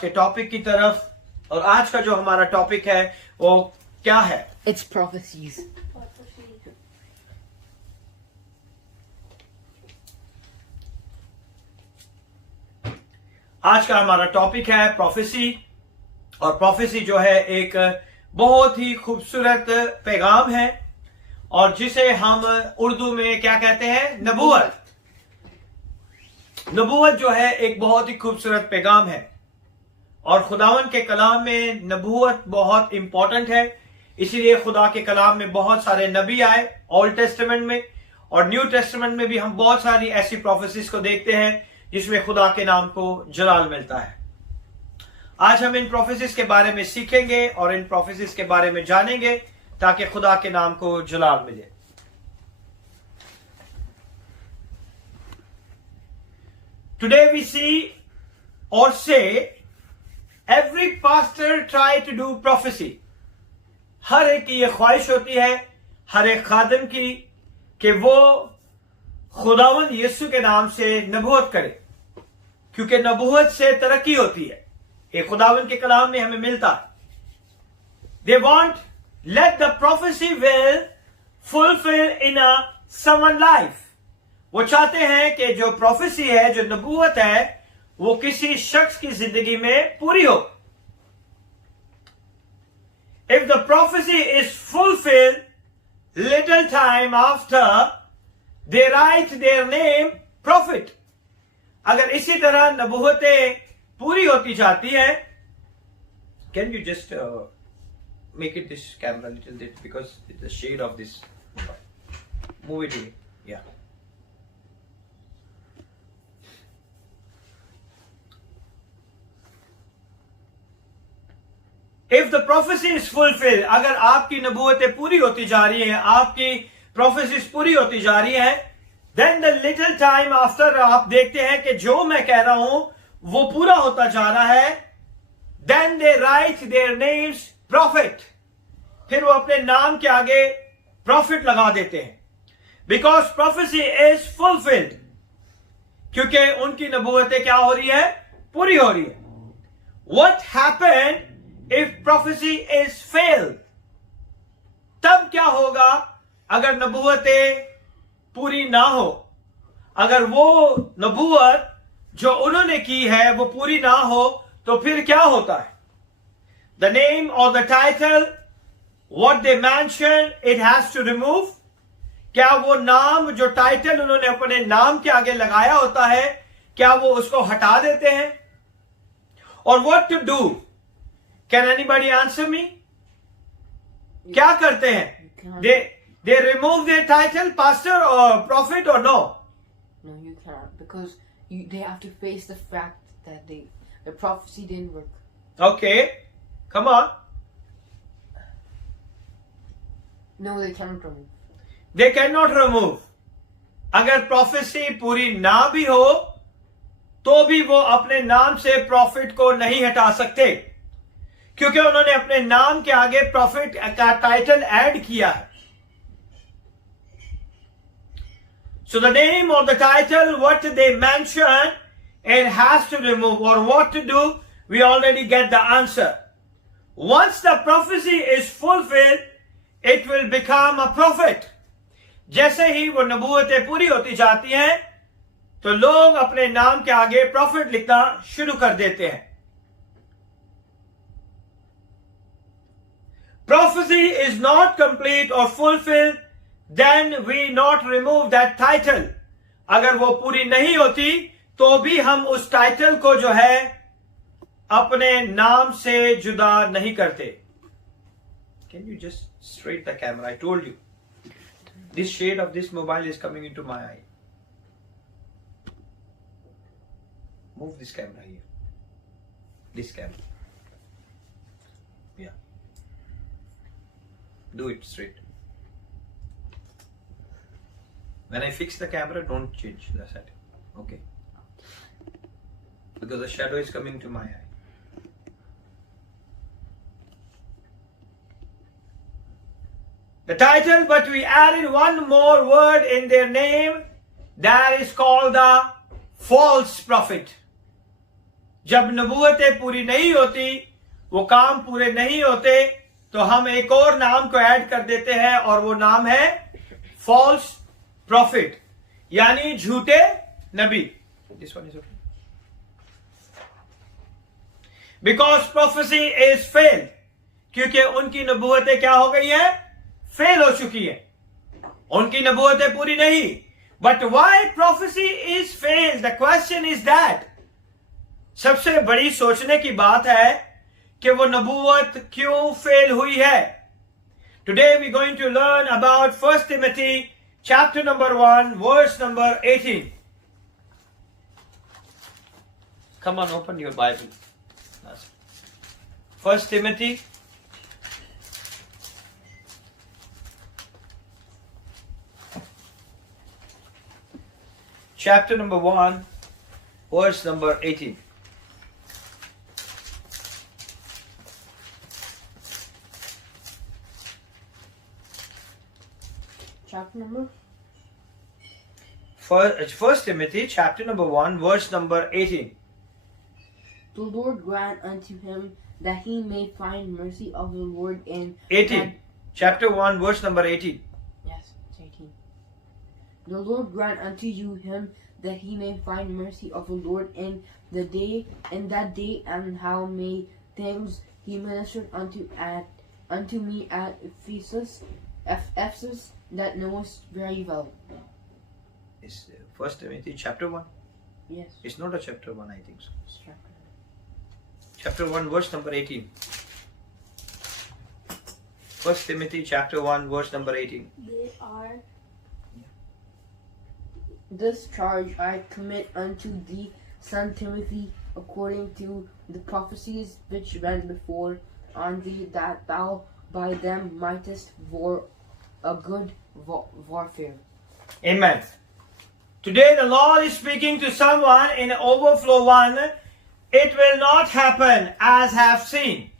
के टॉपिक की तरफ। और आज का जो हमारा टॉपिक है वो क्या है? It's prophecies. आज का हमारा टॉपिक है प्रोफेसी। और प्रोफेसी जो है एक बहुत ही खूबसूरत पैगाम है और जिसे हम उर्दू में क्या कहते हैं? नबूवत। नबूवत जो है एक बहुत ही खूबसूरत पैगाम है और खुदावन के कलाम में नबूवत बहुत इंपॉर्टेंट है। इसीलिए खुदा के कलाम में बहुत सारे नबी आए ओल्ड टेस्टामेंट में, और न्यू टेस्टामेंट में भी हम बहुत सारी ऐसी प्रोफेसीज को देखते हैं जिसमें खुदा के नाम को जलाल मिलता है। आज हम इन प्रोफेसीज के बारे में सीखेंगे और इन प्रोफेसीज के बारे में जानेंगे ताकि खुदा के नाम को जलाल मिले। Today we see or say every pastor try to do prophecy. हर एक की ये ख्वाहिश होती है, हर एक खादिम की, कि वो खुदावंद यीशु के नाम से नबूवत करे, क्योंकि नबूवत से तरक्की होती है। ये खुदावंद के कलाम में हमें मिलता है। They want let the prophecy will fulfill in a someone life. वो चाहते हैं कि जो प्रोफेसी है, जो नबूवत है, वो किसी शख्स की जिंदगी में पूरी हो। If the prophecy is fulfilled little time after they write their name prophet. अगर इसी तरह नबूवतें पूरी होती जाती हैं, can you just make it this camera a little bit because it's the shade of this. Move it in. Yeah. If the prophecy is fulfilled, अगर आपकी नबूवतें पूरी होती जा रही हैं, आपकी प्रोफेसीज पूरी होती जा रही हैं, then the little time after आप देखते हैं कि जो मैं कह रहा हूं वो पूरा होता जा रहा है, then they write their names prophet. फिर वो अपने नाम के आगे prophet लगा देते हैं, because prophecy is fulfilled. क्योंकि उनकी नबूवतें क्या हो रही है? पूरी हो रही है। What happened if prophecy is failed? तब क्या होगा अगर नबूवतें पूरी ना हो? अगर वो नबूवत जो उन्होंने की है वो पूरी ना हो तो फिर क्या होता है? The name or the title, what they mention, it has to remove. क्या वो नाम, जो टाइटल उन्होंने अपने नाम के आगे लगाया होता है, क्या वो उसको हटा देते हैं? और what to do? Can anybody answer me? क्या करते हैं? They remove their title, pastor or prophet, or no? No, you cannot, because they have to face the fact that the prophecy didn't work. Okay, come on. No, they cannot remove. They cannot remove. अगर prophecy पूरी ना भी हो तो भी वो अपने नाम से प्रॉफिट को नहीं हटा सकते, क्योंकि उन्होंने अपने नाम के आगे प्रॉफिट का टाइटल ऐड किया है। So the name or the title, what they mention, it has to remove. Or what to do, we already get the answer. Once the prophecy is fulfilled, it will become a prophet. जैसे ही वो नबूवतें पूरी होती जाती हैं तो लोग अपने नाम के आगे प्रॉफिट लिखना शुरू कर देते हैं। Prophecy is not complete or fulfilled, then we not remove that title. अगर वो पूरी नहीं होती तो भी हम उस टाइटल को जो है अपने नाम से जुदा नहीं करते। Can you just straight the camera? I told you. This shade of this mobile is coming into my eye. Move this camera here. This camera. Yeah. Do it straight. When I fix the camera, don't change the setting. Okay? Because the shadow is coming to my eye. The title, but we added one more word in their name, that is called the false prophet. जब नबूवतें पूरी नहीं होती, वो काम पूरे नहीं होते, तो हम एक और नाम को ऐड कर देते हैं और वो नाम है फॉल्स प्रॉफिट, यानी झूठे नबी। This one is okay because prophecy is fail, क्योंकि उनकी नबूवतें क्या हो गई है? फेल हो चुकी है, उनकी नबूवतें पूरी नहीं। But why prophecy is fail? The question is that, सबसे बड़ी सोचने की बात है कि वो नबूवत क्यों फेल हुई है। Today we going to learn about 1 Timothy chapter number 1 verse number 18. Come on, open your Bible. 1 Timothy chapter number 1 verse number 18. Chapter number? First Timothy chapter number 1 verse number 18. The Lord grant unto him that he may find mercy of the Lord in 18. Chapter 1 verse number 18. Yes, it's 18. The Lord grant unto you him that he may find mercy of the Lord in that day, and how may things he ministered unto me at Ephesus, that knowest very well. It's 1 Timothy chapter 1. Yes. It's not a chapter 1, I think so. It's Chapter 1 verse number 18. 1 Timothy chapter 1 verse number 18. They are this charge I commit unto thee, son Timothy, according to the prophecies which ran before on thee, that thou by them mightest war a good warfare. Amen. Today the Lord is speaking to someone in overflow 1. It will not happen as have seen.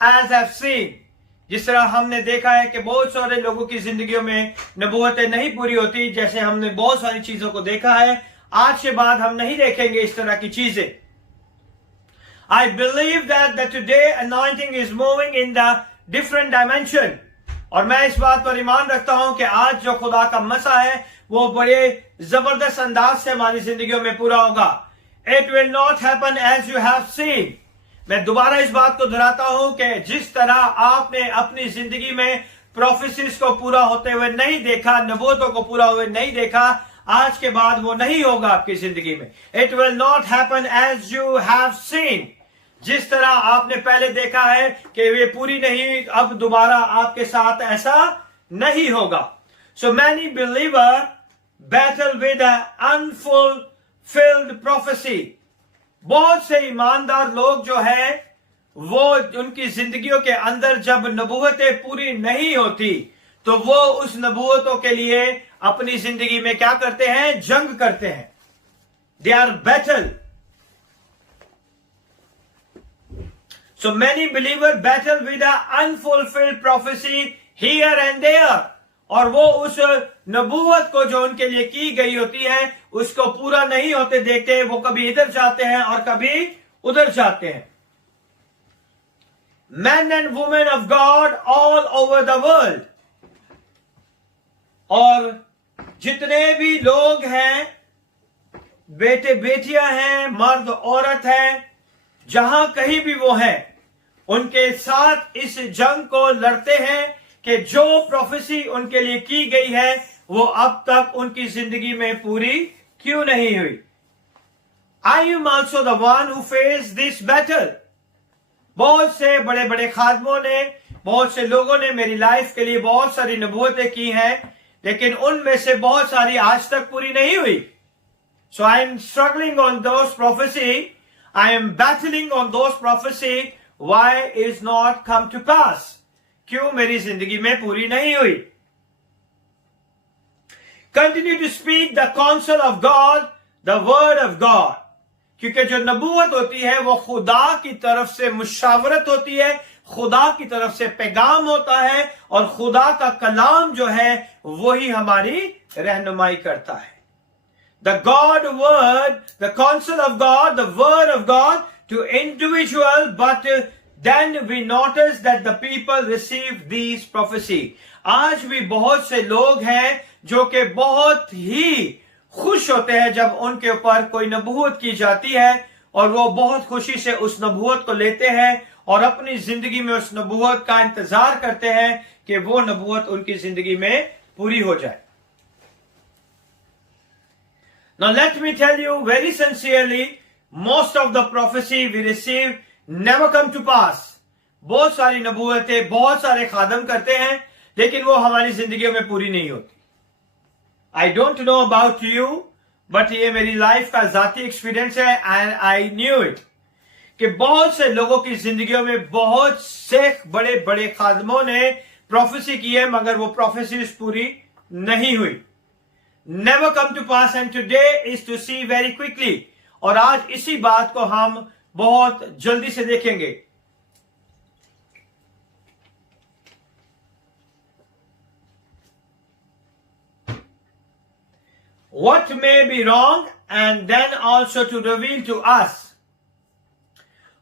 As have seen. जिस तरह हमने देखा है कि बहुत सारे लोगों की जिंदगियों में नबूवतें नहीं पूरी होती, जैसे हमने बहुत सारी चीजों को देखा है, आज के बाद हम नहीं देखेंगे इस तरह की चीजें। I believe that today anointing is moving in the different dimension. और मैं इस बात पर ईमान रखता हूं कि आज जो खुदा का मसा है वो बड़े जबरदस्त अंदाज से हमारी जिंदगियों में पूरा होगा। It will not happen as you have seen. मैं दोबारा इस बात को दोहराता हूं कि जिस तरह आपने अपनी जिंदगी में प्रोफेसीज को पूरा होते हुए नहीं देखा, नबूवतों को पूरा हुए नहीं देखा, आज के बाद वो नहीं होगा आपकी जिंदगी में। It will not happen as you have seen. जिस तरह आपने पहले देखा है कि वे पूरी नहीं, अब दोबारा आपके साथ ऐसा नहीं होगा। So many believers battle with an unfulfilled prophecy. बहुत से ईमानदार लोग जो है वो उनकी जिंदगियों के अंदर जब नबूवतें पूरी नहीं होती तो वो उस नबूवतों के लिए अपनी जिंदगी में क्या करते हैं? जंग करते हैं। They are battle. So many believers battle with an unfulfilled prophecy here and there. और वो उस नबूवत को जो उनके लिए की गई होती है उसको पूरा नहीं होते देखते, वो कभी इधर जाते हैं और कभी उधर जाते हैं। Men and women of God all over the world. और जितने भी लोग हैं, बेटे बेटियां हैं, मर्द औरत हैं, जहां कहीं भी वो हैं, उनके साथ इस जंग को लड़ते हैं कि जो प्रोफेसी उनके लिए की गई है वो अब तक उनकी जिंदगी में पूरी क्यों नहीं हुई। I am also the one who faced this battle. बहुत से बड़े बड़े खादमों ने, बहुत से लोगों ने मेरी लाइफ के लिए बहुत सारी नबूवतें की हैं, लेकिन उनमें से बहुत सारी आज तक पूरी नहीं हुई। So I am struggling on those prophecy. I am battling on those prophecy. Why is not come to pass? क्यों मेरी जिंदगी में पूरी नहीं हुई? Continue to speak the counsel of God, the word of God. क्योंकि जो नबूवत होती है वो खुदा की तरफ से मुशावरत होती है, खुदा की तरफ से पैगाम होता है, और खुदा का कलाम जो है वही हमारी रहनुमाई करता है। the God word, the counsel of God, the word of God to individual, but then we notice that the people receive these prophecy. आज भी बहुत से लोग हैं जो कि बहुत ही खुश होते हैं जब उनके ऊपर कोई नबूवत की जाती है, और वो बहुत खुशी से उस नबूवत को लेते हैं और अपनी जिंदगी में उस नबूवत का इंतजार करते हैं कि वो नबूवत उनकी जिंदगी में पूरी हो जाए. Now let me tell you very sincerely, most of the prophecy we receive never come to pass. बहुत सारी नबूवतें बहुत सारे खादम करते हैं, लेकिन वो हमारी जिंदगी में पूरी नहीं होती. I don't know about you, but ये मेरी लाइफ का जाती एक्सपीरियंस है, and I knew it, कि बहुत से लोगों की जिंदगियों में बहुत से बड़े बड़े खादमों ने प्रोफेसी की है, मगर वो प्रोफेसीज पूरी नहीं हुई. Never come to pass, and today is to see very quickly. और आज इसी बात को हम बहुत जल्दी से देखेंगे. What may be wrong, and then also to reveal to us.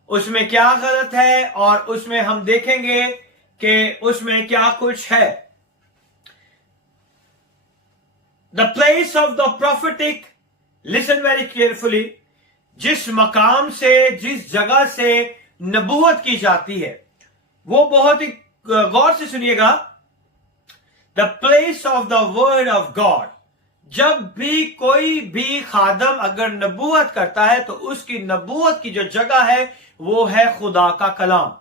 उसमें क्या गलत है और उसमें हम देखेंगे कि उसमें क्या कुछ है. The place of the prophetic, listen very carefully, जिस मकाम से, जिस जगह से नबूवत की जाती है, वो बहुत ही गौर से सुनिएगा. The place of the word of God. जब भी कोई भी खादम अगर नबूवत करता है तो उसकी नबूवत की जो जगह है वो है खुदा का कलाम.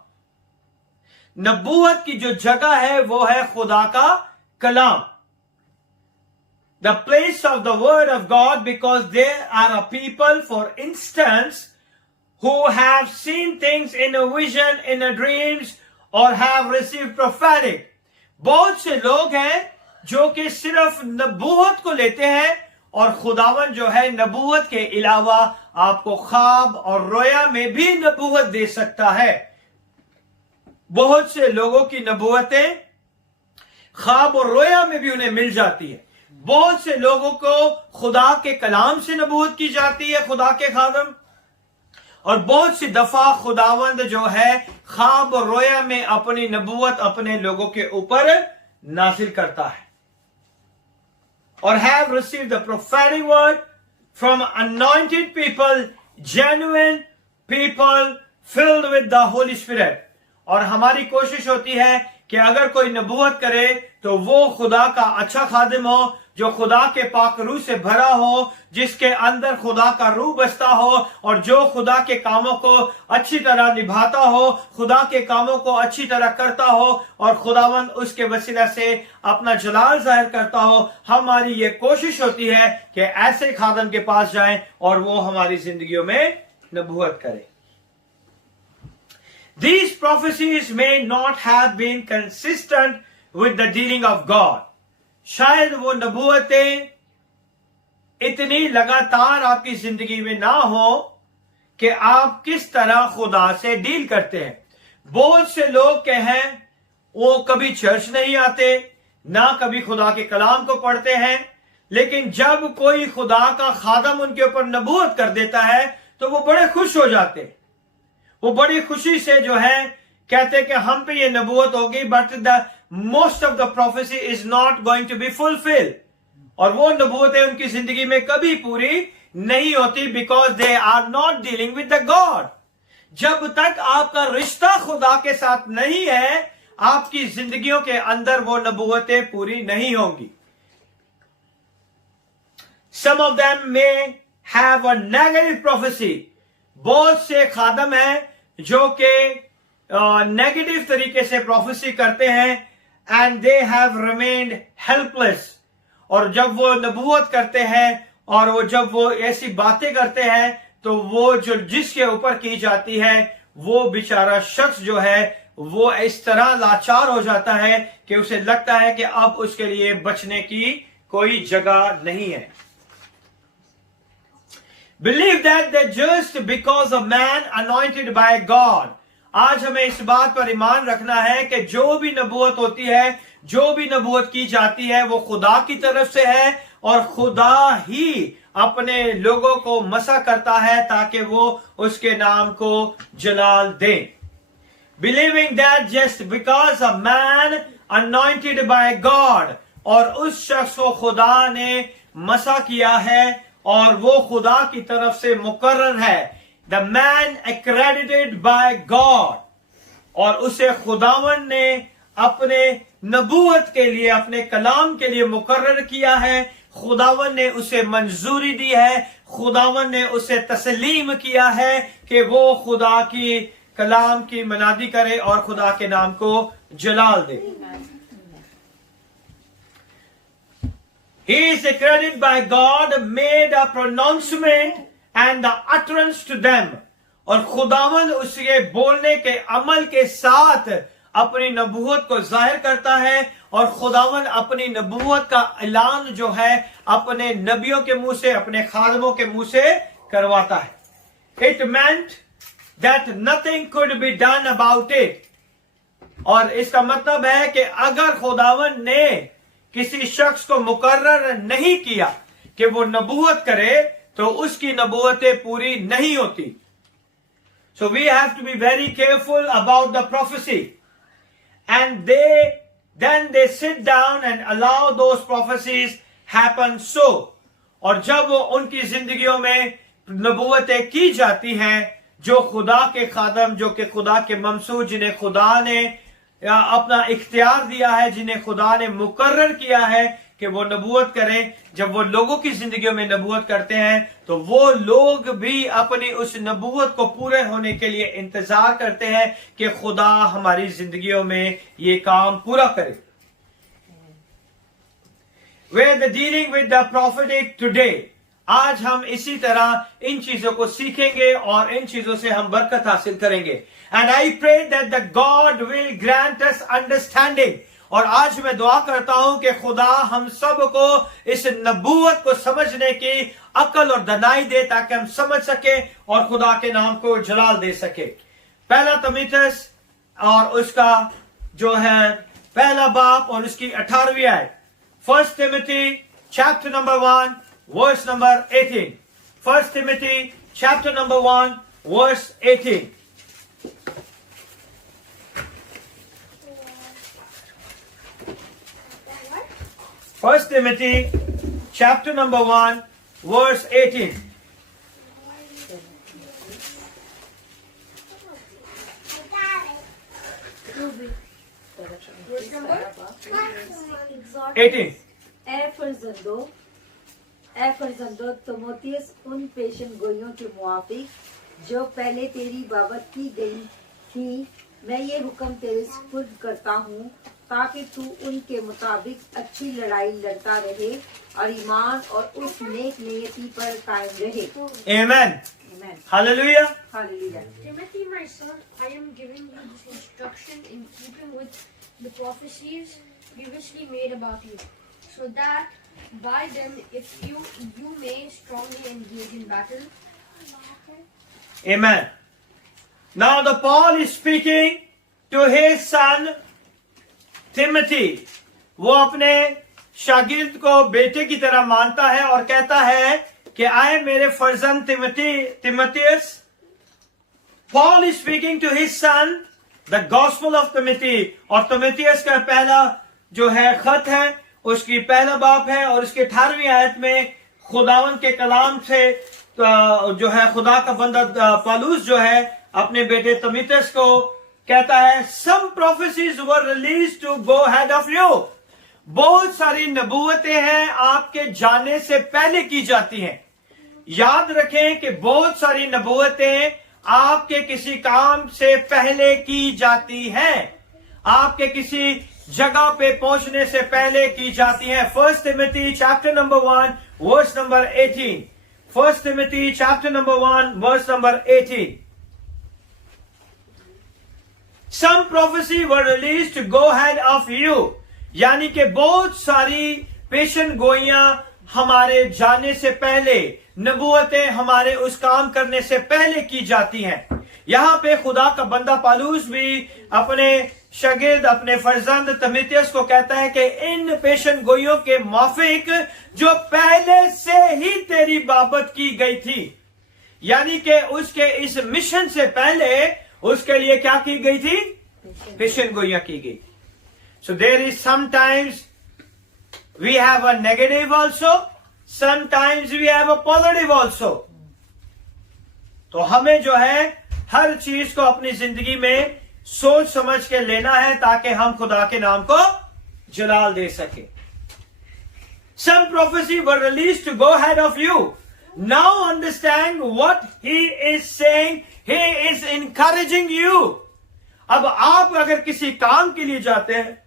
नबूवत की जो जगह है वो है खुदा का कलाम. The place of the word of God, because there are a people, for instance, who have seen things in a vision, in a dreams, or have received prophetic. बहुत से लोग हैं जो कि सिर्फ नबूवत को लेते हैं, और खुदावन जो है नबूवत के अलावा आपको ख्वाब और रोया में भी नबूवत दे सकता है. बहुत से लोगों की नबूवतें ख्वाब और रोया में भी उन्हें मिल जाती है. बहुत से लोगों को खुदा के कलाम से नबूवत की जाती है, खुदा के खादम, और बहुत सी दफा खुदावंद जो है ख्वाब और रोया में अपनी नबूवत अपने लोगों के ऊपर नाजिल करता है. और have received the prophetic word from anointed people, genuine people filled with the Holy Spirit. और हमारी कोशिश होती है कि अगर कोई नबूवत करे तो वो खुदा का अच्छा खादिम हो, जो खुदा के पाक रूह से भरा हो, जिसके अंदर खुदा का रूह बसता हो, और जो खुदा के कामों को अच्छी तरह निभाता हो, खुदा के कामों को अच्छी तरह करता हो, और खुदावंद उसके वसीला से अपना जलाल जाहिर करता हो. हमारी ये कोशिश होती है कि ऐसे खादम के पास जाएं और वो हमारी जिंदगियों में नबूवत करे. These prophecies may not have been consistent with the dealing of God. शायद वो नबूवतें इतनी लगातार आपकी जिंदगी में ना हो कि आप किस तरह खुदा से डील करते हैं. बहुत से लोग के हैं वो कभी चर्च नहीं आते, ना कभी खुदा के कलाम को पढ़ते हैं, लेकिन जब कोई खुदा का खादम उनके ऊपर नबूवत कर देता है तो वो बड़े खुश हो जाते हैं. वो बड़ी खुशी से जो है कहते हैं कि हम पे ये नबूवत होगी, but the most of the prophecy is not going to be fulfil. और वो नबूवतें उनकी जिंदगी में कभी पूरी नहीं होती, because they are not dealing with the God. जब तक आपका रिश्ता खुदा के साथ नहीं है, आपकी जिंदगियों के अंदर वो नबूवतें पूरी नहीं होंगी. Some of them may have a negative prophecy. बहुत से खादम हैं जो कि नेगेटिव तरीके से प्रोफेसी करते हैं, and they have remained helpless. और जब वो नबूवत करते हैं और वो जब वो ऐसी बातें करते हैं तो वो जो जिसके ऊपर की जाती है वो बेचारा शख्स जो है वो इस तरह लाचार हो जाता है कि उसे लगता है कि अब उसके लिए बचने की कोई जगह नहीं है. Believe that just because a man anointed by God. आज हमें इस बात पर ईमान रखना है कि जो भी नबूवत होती है, जो भी नबूवत की जाती है, वो खुदा की तरफ से है, और खुदा ही अपने लोगों को मसा करता है ताकि वो उसके नाम को जलाल दे। Believing that just because a man anointed by God, और उस शख्स को खुदा ने मसा किया है और वो खुदा की तरफ से मुकर्रर है, the man accredited by God, और उसे खुदावन ने अपने नबूवत के लिए, अपने कलाम के लिए मुकर्रर किया है, खुदावन ने उसे मंजूरी दी है, खुदावन ने उसे तस्लीम किया है कि वो खुदा की कलाम की मनादी करे और खुदा के नाम को जलाल दे। He is accredited by God, made a pronouncement and the utterance to them, और खुदावन उसके बोलने के अमल के साथ अपनी नबूवत को जाहिर करता है और खुदावन अपनी नबूवत का ऐलान जो है अपने नबियों के मुंह से, अपने खादमों के मुंह से करवाता है। It meant that nothing could be done about it, और इसका मतलब है कि अगर खुदावन ने किसी शख्स को मुकर्रर नहीं किया कि वो नबूवत करे तो उसकी नबूवतें पूरी नहीं होती। So we have to be very careful about the prophecy, and then they sit down and allow those prophecies happen so, और जब वो उनकी जिंदगियों में नबूवतें की जाती हैं, जो खुदा के खादम, जो कि खुदा के ममसूद, जिन्हें खुदा ने अपना इख्तियार दिया है, जिन्हें खुदा ने मुकर्रर किया है कि वो नबूवत करें, जब वो लोगों की जिंदगियों में नबूवत करते हैं तो वो लोग भी अपनी उस नबूवत को पूरे होने के लिए इंतजार करते हैं कि खुदा हमारी जिंदगियों में ये काम पूरा करे। We're the dealing with the prophetic today. आज हम इसी तरह इन चीजों को सीखेंगे और इन चीजों से हम बरकत हासिल करेंगे। And I pray that the God will grant us understanding. और आज मैं दुआ करता हूं कि खुदा हम सब को इस नबूवत को समझने की अकल और दनाई दे ताकि हम समझ सके और खुदा के नाम को जलाल दे सके। पहला तीमुथियुस और उसका जो है पहला बाब और उसकी 18वीं आयत। 1 Timothy chapter number 1 verse number 18. 1 Timothy chapter number 1 verse 18. First Timothy chapter number 1 verse 18. Verse number 18. ए फर्जंदो तीमुथियुस उन पेशन गोइयों के मुआफिक जो पहले तेरी बाबत की गई थी, मैं ये हुक्म तेरे सुपुर्द करता हूँ ताकि तू उनके मुताबिक अच्छी लड़ाई लड़ता रहे और ईमान और उस नेक नियति पर कायम रहे। Amen. Amen. Hallelujah. Hallelujah. Timothy, my son, I am giving you this instruction in keeping with the prophecies previously made about you, so that by them, if you may strongly engage in battle. Amen. Now the Paul is speaking to his son Timothy. वो अपने शागिर्द को बेटे की तरह मानता है और कहता है कि आए मेरे फर्जंद Timotheus. Paul is speaking to his son, the Gospel of Timothy, और Timotheus का पहला जो है खत है, उसकी पहला बाब है और उसके 18वीं आयत में खुदावन के कलाम से जो है खुदा का बंदा पौलुस जो है अपने बेटे तीमुथियुस को कहता है, some prophecies were released to go ahead of you. बहुत सारी नबूवतें हैं आपके जाने से पहले की जाती हैं। याद रखें कि बहुत सारी नबूवतें आपके किसी काम से पहले की जाती हैं, आपके किसी जगह पे पहुंचने से पहले की जाती हैं। 1 Timothy chapter number 1 verse number 18. 1 Timothy chapter number 1 verse number 18. Some prophecy were released to go ahead of you. यानी कि बहुत सारी पेशन गोइयां हमारे जाने से पहले, नबूवतें हमारे उस काम करने से पहले की जाती हैं। यहाँ पे खुदा का बंदा पौलुस भी अपने शागिर्द अपने फर्जंद तिमुथियुस को कहता है कि इन पेशन गोइयों के माफिक जो पहले से ही तेरी बाबत की गई थी, यानी कि उसके इस मिशन से पहले उसके लिए क्या की गई थी? पेशन गोइयां की गई। So there is sometimes we have a negative also, sometimes we have a positive also. तो हमें जो है हर चीज को अपनी जिंदगी में सोच समझ के लेना है ताकि हम खुदा के नाम को जलाल दे सके। Some prophecy were released to go ahead of you. Now understand what he is saying. He is encouraging you. अब आप अगर किसी काम के लिए जाते हैं,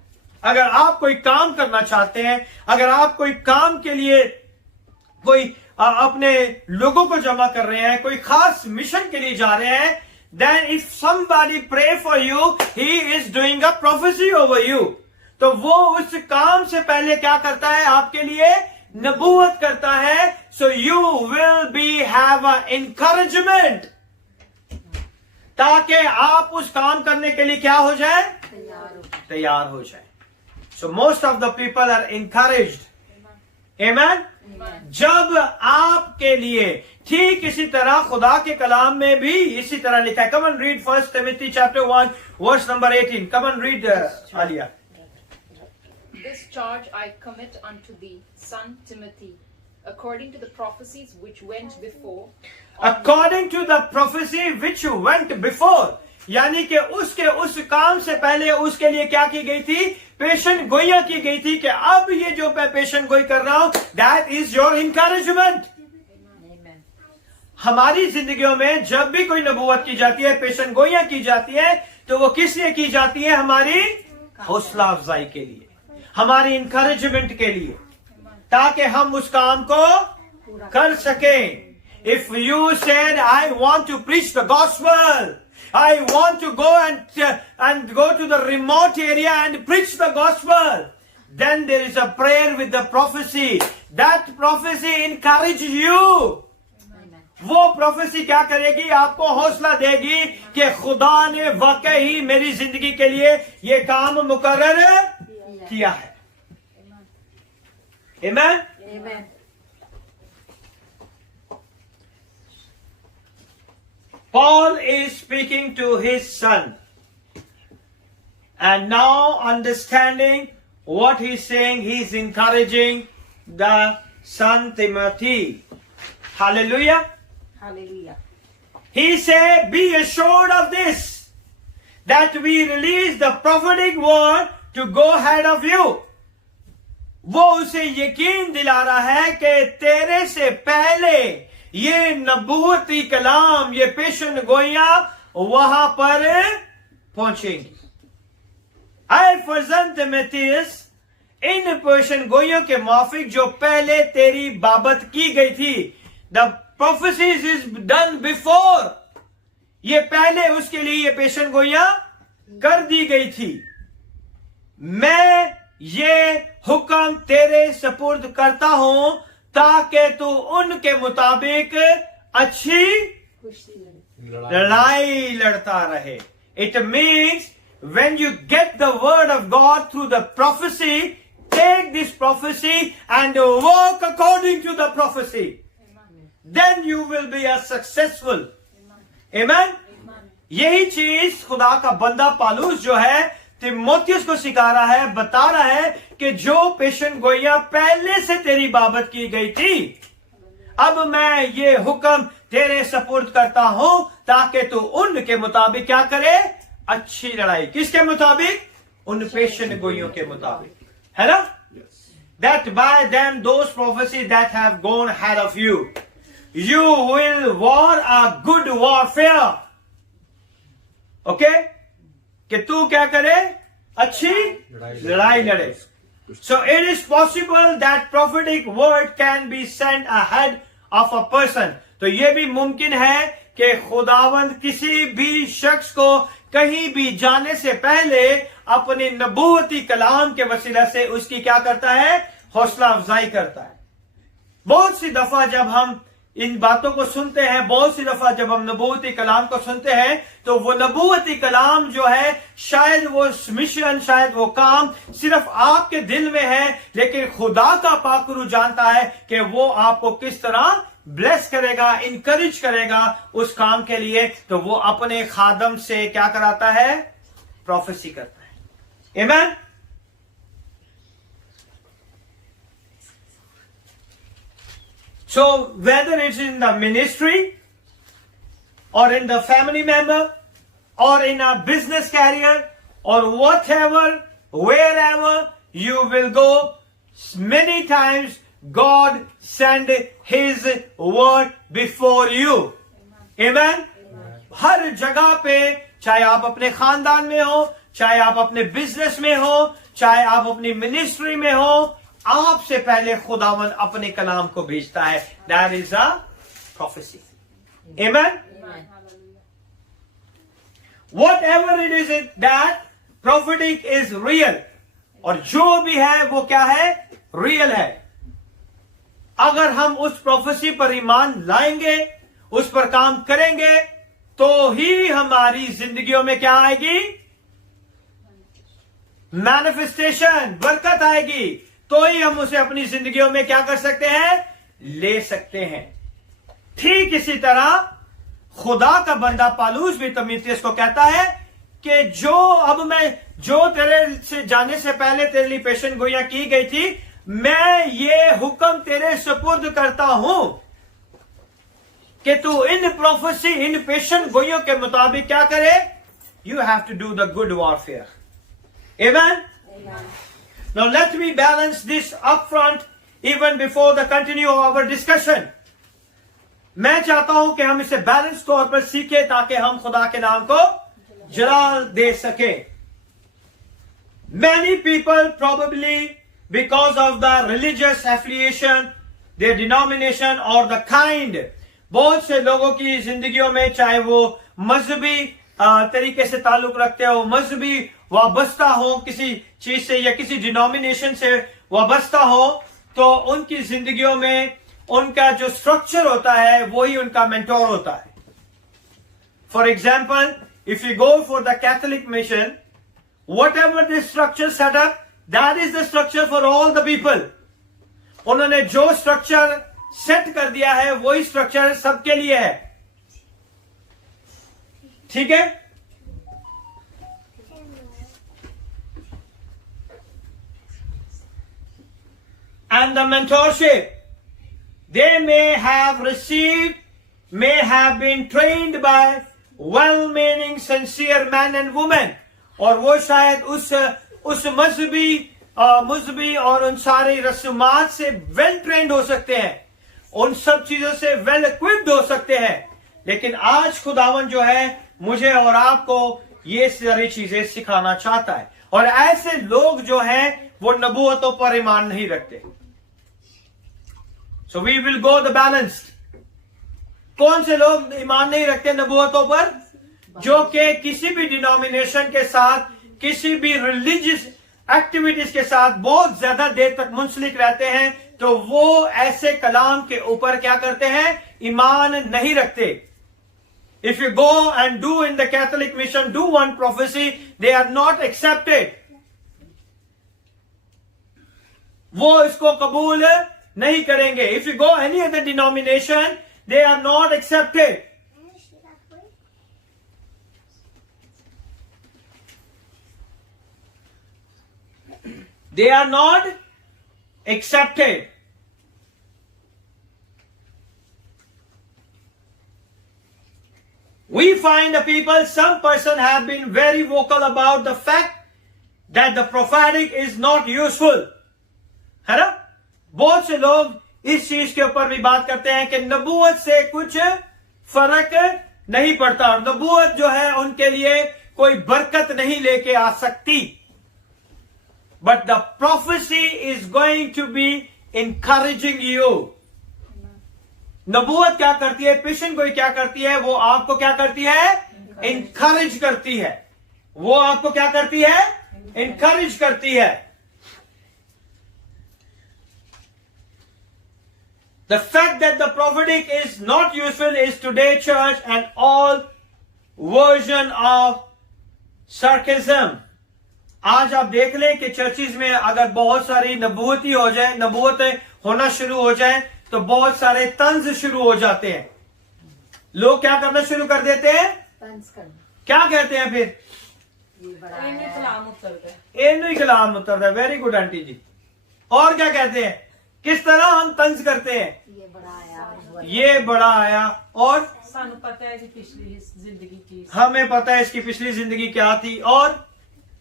अगर आप कोई काम करना चाहते हैं, अगर आप कोई काम के लिए कोई अपने लोगों को जमा कर रहे हैं, कोई खास मिशन के लिए जा रहे हैं, then if somebody pray for you, he is doing a prophecy over you. तो वो उस काम से पहले क्या करता है? आपके लिए नबूवत करता है। So you will be have a encouragement, ताकि आप उस काम करने के लिए क्या हो जाए? तैयार हो जाए। So most of the people are encouraged. Amen? जब आपके लिए ठीक इसी तरह खुदा के कलाम में भी इसी तरह लिखा है। Come and read 1 Timothy chapter 1 verse number 18. Come and read, Alia. This charge I commit unto thee, son Timothy, according to the prophecies which went before. According to the prophecy which went before, यानी कि उसके उस काम से पहले उसके लिए क्या की गई थी? पेशन गोइयां की गई थी कि अब ये जो मैं पेशन गोई कर रहा हूं, दैट इज योर इंकरेजमेंट। हमारी जिंदगियों में जब भी कोई नबूवत की जाती है, पेशन गोइयां की जाती है, तो वो किस लिए की जाती है? हमारी हौसला अफजाई के लिए, हमारी इंकरेजमेंट के लिए, ताकि हम उस काम को कर सकें। If you said, I want to preach the gospel, I want to go and go to the remote area and preach the gospel, then there is a prayer with the prophecy. That prophecy encourages you. वो prophecy क्या करेगी? आपको हौसला देगी कि खुदा ने वाकई मेरी जिंदगी के लिए ये काम मुकर्रर किया है। Amen? Amen. Paul is speaking to his son, and now understanding what he's saying, he's encouraging the son Timothy. Hallelujah. Hallelujah. He said, be assured of this, that we release the prophetic word to go ahead of you. वो उसे यकीन दिला रहा है कि तेरे से पहले ये नबूवती कलाम, ये पेशन गोइयां वहां पर पहुंचेंगी। ऐ फर्जंद तिमुथियुस, इन पेशन गोइयों के माफिक जो पहले तेरी बाबत की गई थी, the prophecies is done before, ये पहले उसके लिए ये पेशन गोइयां कर दी गई थी। मैं ये हुक्म तेरे सपुर्द करता हूं ताकि तू उनके मुताबिक अच्छी लड़ाई लड़ता रहे। It means when you get the word of God through the prophecy, take this prophecy and walk according to the prophecy. Then you will be a successful. Amen? यही चीज खुदा का बंदा पालूस जो है तिमोथियुस को सिखा रहा है, बता रहा है कि जो पेशन गोइयां पहले से तेरी बाबत की गई थी, अब मैं ये हुक्म तेरे सपुर्द करता हूं ताकि तू उनके मुताबिक क्या करे? अच्छी लड़ाई। किसके मुताबिक? उन पेशन गोइयों के मुताबिक, है ना? That by them those prophecies that have gone ahead of you, you will war a good warfare. Okay? कि तू क्या करे? अच्छी लड़ाई लड़े। So it is possible that prophetic word can be sent ahead of a person. तो ये भी मुमकिन है कि खुदावंद किसी भी शख्स को कहीं भी जाने से पहले अपने नबूवती कलाम के वसीला से उसकी क्या करता है? हौसला अफजाई करता है। बहुत सी दफा जब हम इन बातों को सुनते हैं, बहुत सी दफा जब हम नबूवती कलाम को सुनते हैं तो वो नबूवती कलाम जो है शायद वो मिशन, शायद वो काम सिर्फ आपके दिल में है, लेकिन खुदा का पाकरू जानता है कि वो आपको किस तरह ब्लेस करेगा, इनकरेज करेगा उस काम के लिए। तो वो अपने खादम से क्या कराता है? प्रोफेसी करता है। आमीन। So whether it's in the ministry or in the family member or in a business career or whatever, wherever you will go, many times God send His word before you. Amen. हर जगह पे, चाहे आप अपने खानदान में हो, चाहे आप अपने बिजनेस में हो, चाहे आप अपनी मिनिस्ट्री में हो, आपसे पहले खुदावन अपने कलाम को भेजता है। That is a prophecy. Amen. Whatever it is that prophetic is real, और जो भी है वो क्या है? रियल है। अगर हम उस प्रोफेसी पर ईमान लाएंगे, उस पर काम करेंगे, तो ही हमारी जिंदगियों में क्या आएगी? मैनिफेस्टेशन, बरकत आएगी। तो ही हम उसे अपनी जिंदगियों में क्या कर सकते हैं? ले सकते हैं। ठीक इसी तरह खुदा का बंदा पालूस भी तीमुथियुस को कहता है कि जो तेरे से जाने से पहले तेरे लिए पेशन गोइयां की गई थी, मैं ये हुक्म तेरे सुपुर्द करता हूं कि तू इन प्रोफेसी, इन पेशन गोइयों के मुताबिक क्या करे? You have to do the good warfare. आमीन। Now let me balance this up front even before the continue of our discussion. मैं चाहता हूं कि हम इसे बैलेंस तौर पर सीखें ताकि हम खुदा के नाम को जलाल दे सके। Many people probably because of the religious affiliation, their denomination or the kind, बहुत से लोगों की जिंदगियों में चाहे वो मजहबी तरीके से ताल्लुक रखते हो, मजहबी वाबस्ता हो किसी चीज से या किसी डिनोमिनेशन से वाबस्ता हो, तो उनकी जिंदगियों में उनका जो स्ट्रक्चर होता है वही उनका मेंटोर होता है। For example, if you go for the Catholic mission, whatever the structure set up, that is the structure for all the people. उन्होंने जो स्ट्रक्चर सेट कर दिया है वही स्ट्रक्चर सबके लिए है। ठीक है। And the mentorship they may have received, may have been trained by well-meaning, sincere men and women. और वो शायद उस मजहबी और उन सारी रस्मात से वेल ट्रेंड हो सकते हैं, उन सब चीजों से वेल इक्विप्ड हो सकते हैं। लेकिन आज खुदावन जो है मुझे और आपको ये सारी चीजें सिखाना चाहता है, और ऐसे लोग जो हैं वो नबूवतों पर ईमान नहीं रखते। So we will go the balanced. कौन से लोग ईमान नहीं रखते नबूवतों पर? जो कि किसी भी डिनोमिनेशन के साथ, किसी भी रिलीजियस एक्टिविटीज के साथ बहुत ज्यादा देर तक मुंसलिक रहते हैं, तो वो ऐसे कलाम के ऊपर क्या करते हैं? ईमान नहीं रखते। If you go and do in the Catholic mission, do one prophecy, they are not accepted. वो इसको कबूल नहीं करेंगे। If you go any other denomination, they are not accepted. They are not accepted. We find the people, some person have been very vocal about the fact that the prophetic is not useful. है ना? बहुत से लोग इस चीज के ऊपर भी बात करते हैं कि नबूवत से कुछ फर्क नहीं पड़ता, और नबूवत जो है उनके लिए कोई बरकत नहीं लेके आ सकती। But the prophecy is going to be encouraging you. नबूवत क्या करती है? पेशन गोई क्या करती है? वो आपको क्या करती है? इंकरेज करती है। वो आपको क्या करती है? इंकरेज करती है। The fact that the prophetic is not useful is today church and all version of sarcasm. आज आप देख लें कि चर्चिज में अगर बहुत सारी नबूवती हो जाए, नबूवतें होना शुरू हो जाए, तो बहुत सारे तंज शुरू हो जाते हैं. लोग क्या करना शुरू कर देते हैं? तंज करना. क्या कहते हैं फिर? ये बड़ा है. एनु ही कलाम उतरता है. वेरी गुड आंटी जी. और क्या कहते हैं? किस तरह हम तंज करते हैं? ये बड़ा आया. ये बड़ा आया. और सानू पता है कि पिछली जिंदगी की, हमें पता है इसकी पिछली जिंदगी क्या थी, और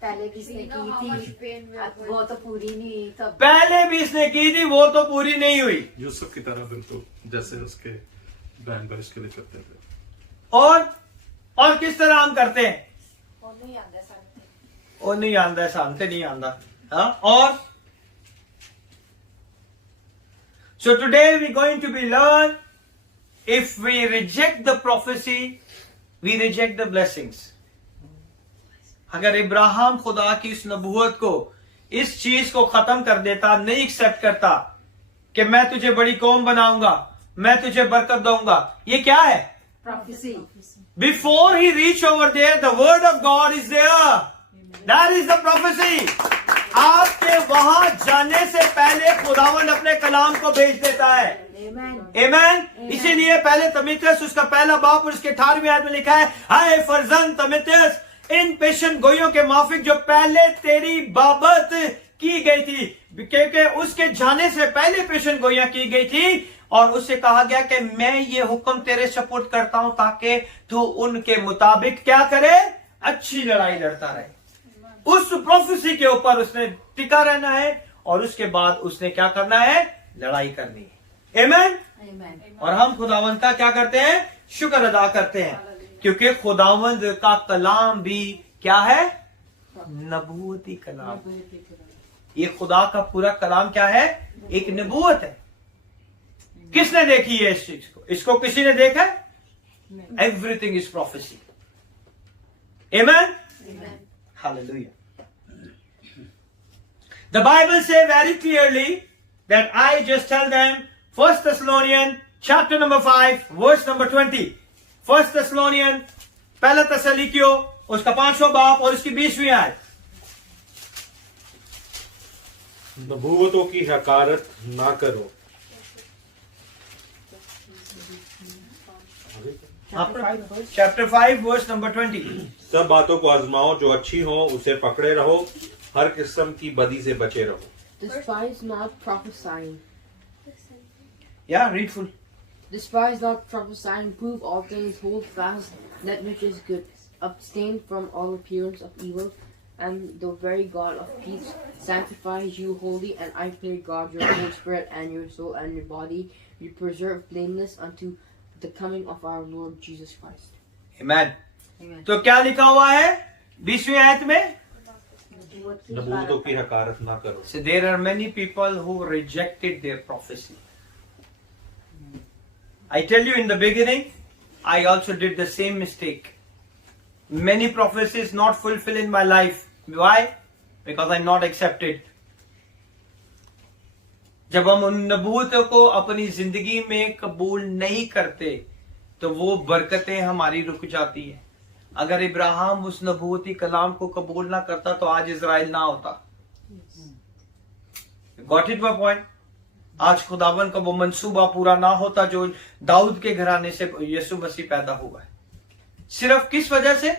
पहले भी इसने We know how की much थी, pain we are going वो तो पूरी नहीं हुई. तब पहले भी इसने की थी, वो तो पूरी नहीं हुई. यूसुफ की तरह बिल्कुल जैसे उसके बहन भाई इसके लिए करते थे. और किस तरह हम करते हैं? वो नहीं आंदा है, सामने नहीं आंदा. हाँ. और so today we going to be learn, if we reject the prophecy, we reject the blessings. अगर इब्राहिम खुदा की इस नबूवत को, इस चीज को खत्म कर देता, नहीं एक्सेप्ट करता कि मैं तुझे बड़ी कौम बनाऊंगा, मैं तुझे बरकत दूंगा, ये क्या है? prophecy. Before he reach over there, the word of God is there. That is the prophecy. आपके वहां जाने से पहले खुदावंद अपने कलाम को भेज देता है. Amen. Amen. इसीलिए पहले तमित्यस उसका पहला बाप और उसके 18वें आयत में लिखा है, हाय फरजंद तमित्यस, इन पेशन गोइयों के माफिक जो पहले तेरी बाबत की गई थी, क्योंकि उसके जाने से पहले पेशन गोइयां की गई थी, और उससे कहा गया कि मैं ये हुक्म तेरे सपुर्द करता हूं ताकि तू उनके मुताबिक क्या करे? अच्छी लड़ाई लड़ता रहे. उस प्रोफेसी के ऊपर उसने टिका रहना है, और उसके बाद उसने क्या करना है? लड़ाई करनी है. आमीन. Amen. और हम खुदावंद का क्या करते हैं? शुक्र अदा करते हैं, क्योंकि खुदावंद का कलाम भी क्या है? नबूवती कलाम. ये खुदा का पूरा कलाम क्या है? एक नबूवत है. किसने देखी है इस चीज को? इसको किसी ने देखा है? Everything is prophecy. आमीन. Hallelujah. The Bible says very clearly that I just tell them 1 Thessalonians chapter number 5 verse number 20. 1 Thessalonians पहला तसलीकियो उसका 5वां बाप और उसकी 20वीं आयत. नबूवतों की हकारत ना करो. Chapter 5 verse number 20. सब बातों को आजमाओ, जो अच्छी हो उसे पकड़े रहो, हर किस्म की बदी से बचे रहो. Despise not prophesying. Yeah, read full. Despise not prophesying, prove all things, hold fast that which is good. Abstain from all appearance of evil, and the very God of peace sanctifies you wholly, and I pray God your whole spirit and your soul and your body be preserved blameless unto the coming of our Lord Jesus Christ. Amen. Amen. तो क्या लिखा हुआ है 20वीं आयत में? नबूवतों की हकारत ना करो. So there are many people who rejected their prophecy. I tell you in the beginning, I also did the same mistake. Many prophecies not fulfilled in my life. Why? Because I'm not accepted. जब हम उन नबूवतों को अपनी जिंदगी में कबूल नहीं करते, तो वो बरकतें हमारी रुक जाती हैं. अगर इब्राहिम उस नबूवती कलाम को कबूल ना करता तो आज इजराइल ना होता. Got it my point? आज खुदावन का वो मंसूबा पूरा ना होता जो दाऊद के घराने से यीशु मसीह पैदा हुआ है. सिर्फ किस वजह से?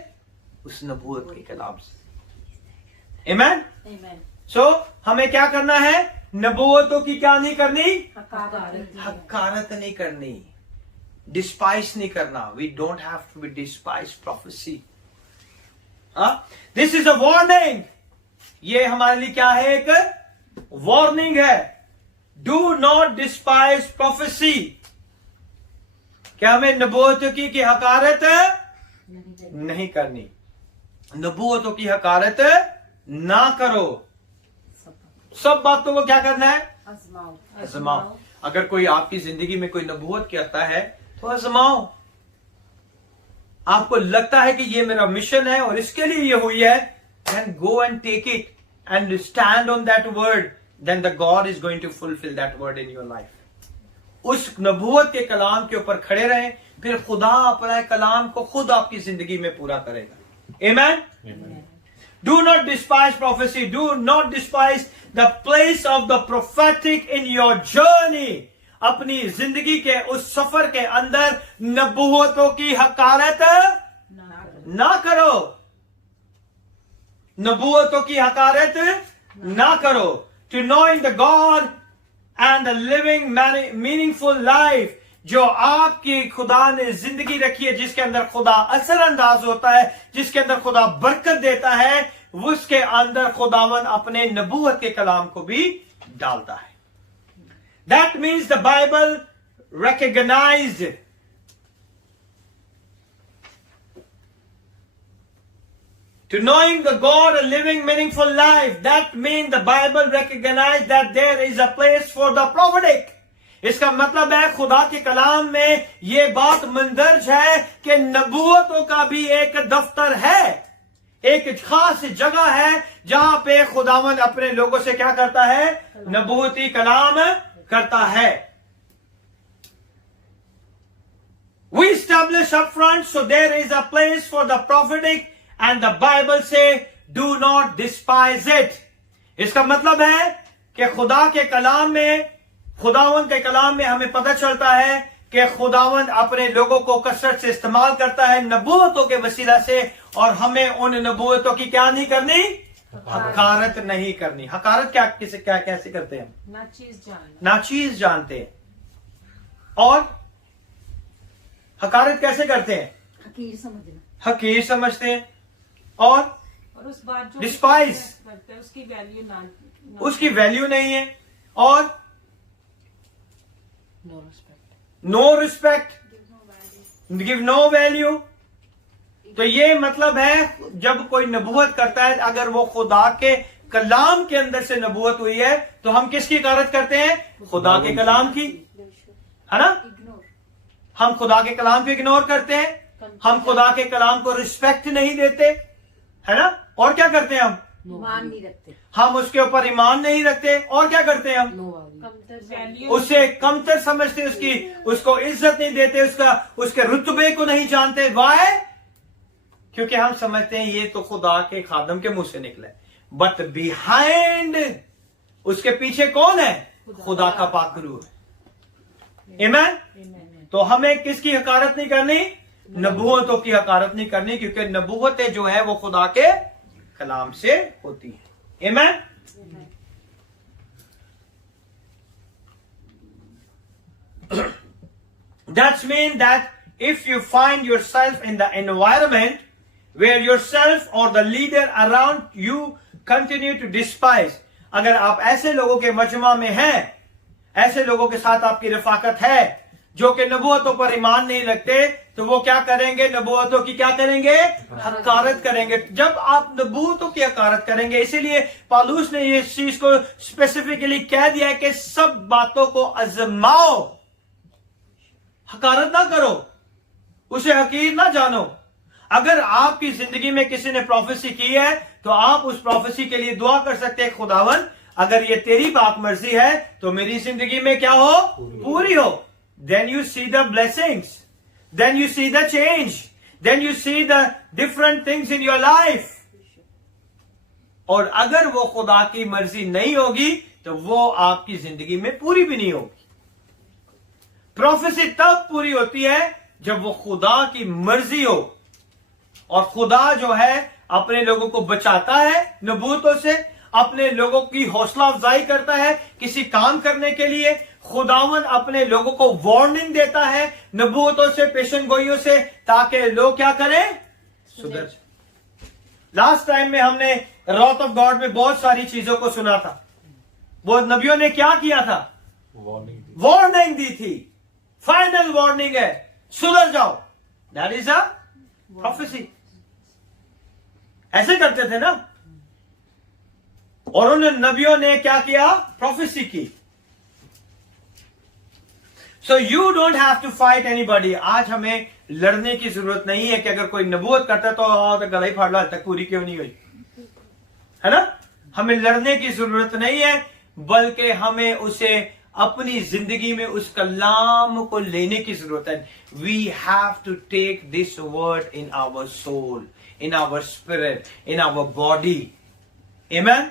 उस नबूवत के कलाम से. Amen? Amen. So हमें क्या करना है? नबूवतों की क्या नहीं करनी? हकारत. हकारत नहीं करनी, डिस्पाइस नहीं करना. We don't have to be despise prophecy. This is a warning. ये हमारे लिए क्या है? एक वार्निंग है. Do not despise prophecy. क्या हमें नबूवतों की हकारत नहीं करनी? नबूवतों की हकारत ना करो. सब बातों को क्या करना है? आजमाओ. आजमाओ. अगर कोई आपकी जिंदगी में कोई नबूवत कहता है तो आजमाओ. आपको लगता है कि ये मेरा मिशन है और इसके लिए ये हुई है, then go and take it and stand on that word, then the God is going to fulfill that word in your life. उस नबूवत के कलाम के ऊपर खड़े रहें, फिर खुदा अपने कलाम को खुद आपकी जिंदगी में पूरा करेगा। आमीन। Do not despise prophecy. Do not despise the place of the prophetic in your journey. अपनी जिंदगी के उस सफर के अंदर नबूवतों की हकारत ना करो, नबूवतों की हकारत ना करो। To knowing the God and the living meaningful life, जो आपकी खुदा ने जिंदगी रखी है, जिसके अंदर खुदा असरअंदाज होता है, जिसके अंदर खुदा बरकत देता है, उसके अंदर खुदावन अपने नबूवत के कलाम को भी डालता है। That means the Bible recognized to knowing the God, a living, meaningful life. That means the Bible recognized that there is a place for the prophetic. इसका मतलब है खुदा के कलाम में यह बात मंदर्ज है कि नबूवतों का भी एक दफ्तर है, एक खास जगह है जहां पे खुदावंद अपने लोगों से क्या करता है? नबूवती कलाम करता है। We establish up front, so there is a place for the prophetic and the Bible say do not despise it. इसका मतलब है कि खुदा के कलाम में, खुदावंद के कलाम में हमें पता चलता है कि खुदावंद अपने लोगों को कसरत से इस्तेमाल करता है नबूवतों के वसीला से, और हमें उन नबूवतों की क्या नहीं करनी? हकारत नहीं करनी। हकारत क्या कैसे करते हैं? नाचीज जानते हैं। और हकारत कैसे करते हैं? हकीर समझते हैं। और उस बात जो डिस्पाइज करते हैं उसकी वैल्यू नहीं है। और no respect, give no value. तो ये मतलब है जब कोई नबूवत करता है, अगर वो खुदा के कलाम के अंदर से नबूवत हुई है, तो हम किसकी हकारत करते हैं? खुदा के कलाम की, है ना? हम खुदा के कलाम को इग्नोर करते हैं, हम खुदा के कलाम को रिस्पेक्ट नहीं देते, है ना? और क्या करते हैं? हम ईमान नहीं रखते, हम उसके ऊपर ईमान नहीं रखते। और क्या करते हैं? हम उसे कमतर समझते, उसको इज्जत नहीं देते, उसके रुतबे को नहीं जानते। वाई? क्योंकि हम समझते हैं ये तो खुदा के खादम के मुंह से निकला है, बट बिहाइंड उसके पीछे कौन है? खुदा का पाकरू है। आमीन। तो हमें किसकी हकारत नहीं करनी? नबूवतों की हकारत नहीं करनी, क्योंकि नबूवतें जो है वो खुदा के कलाम से होती है। आमीन। That means that if you find yourself in the environment where yourself or the leader around you continue to despise, अगर आप ऐसे लोगों के मजमा में हैं, ऐसे लोगों के साथ आपकी रफाकत है जो कि नबूवतों पर ईमान नहीं रखते, तो वो क्या करेंगे? नबूवतों की क्या करेंगे? हकारत करेंगे। जब आप नबूवतों की हकारत करेंगे, इसीलिए पौलुस ने ये चीज को स्पेसिफिकली कह दिया है कि सब बातों को आजमाओ, हकारत ना करो, उसे हकीर ना जानो। अगर आपकी जिंदगी में किसी ने प्रोफेसी की है, तो आप उस प्रोफेसी के लिए दुआ कर सकते हैं, खुदावन अगर ये तेरी पाक मर्जी है तो मेरी जिंदगी में क्या हो? पूरी हो। Then you see the blessings, then you see the change, then you see the different things in your life. और अगर वो खुदा की मर्जी नहीं होगी तो वो आपकी जिंदगी में पूरी भी नहीं होगी। प्रोफेसी तब पूरी होती है जब वो खुदा की मर्जी हो, और खुदा जो है अपने लोगों को बचाता है नबूवतों से, अपने लोगों की हौसला अफजाई करता है किसी काम करने के लिए। खुदावन अपने लोगों को वार्निंग देता है नबूवतों से, पेशन गोइयों से, ताकि लोग क्या करें? सुधर जाए। लास्ट टाइम में हमने रॉथ ऑफ गॉड में बहुत सारी चीजों को सुना था। वो नबियों ने क्या किया था? वार्निंग दी थी। फाइनल वार्निंग है, सुधर जाओ। That is a prophecy. ऐसे करते थे ना, और उन नबियों ने क्या किया? प्रोफेसी की। So you don't have to fight anybody. आज हमें लड़ने की जरूरत नहीं है कि अगर कोई नबूवत करता है तो गला ही फाड़ लो, तक पूरी क्यों नहीं हुई, है ना? हमें लड़ने की जरूरत नहीं है, बल्कि हमें उसे अपनी जिंदगी में उस कलाम को लेने की जरूरत है. We have to take this word in our soul, in our spirit, in our body. Amen.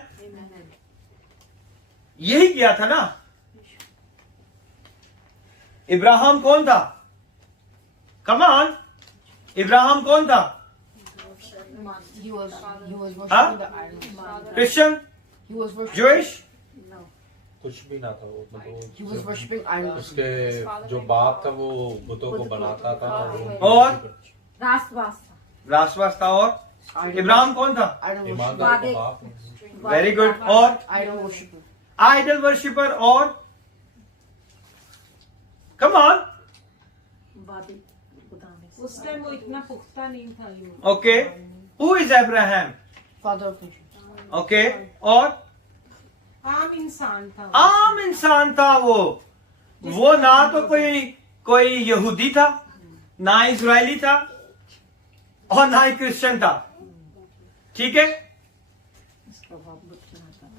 यही किया था ना. इब्राहिम कौन था? Come on. इब्राहिम कौन था? He was worshipping Huh? the idols. Christian, He was worshiping. Jewish. कुछ भी ना था वो, He was worshiping idols. उसके जो बाप था वो बुतों को बनाता था और रासवास रासवास था. और इब्राहिम कौन था? Idol ईमानदार worshiper. का बाप. Very good. और Idol worshiper. Idol worshipper. और कम ऑन. बाबेल खुदाने से। उस टाइम वो इतना पुख्ता नहीं था ये। Okay. Who is Abraham? Father of nations. Okay. और आम इंसान था। आम इंसान था वो ना तो कोई यहूदी था, ना इजरायली था, और ना ही क्रिश्चियन था. ठीक है.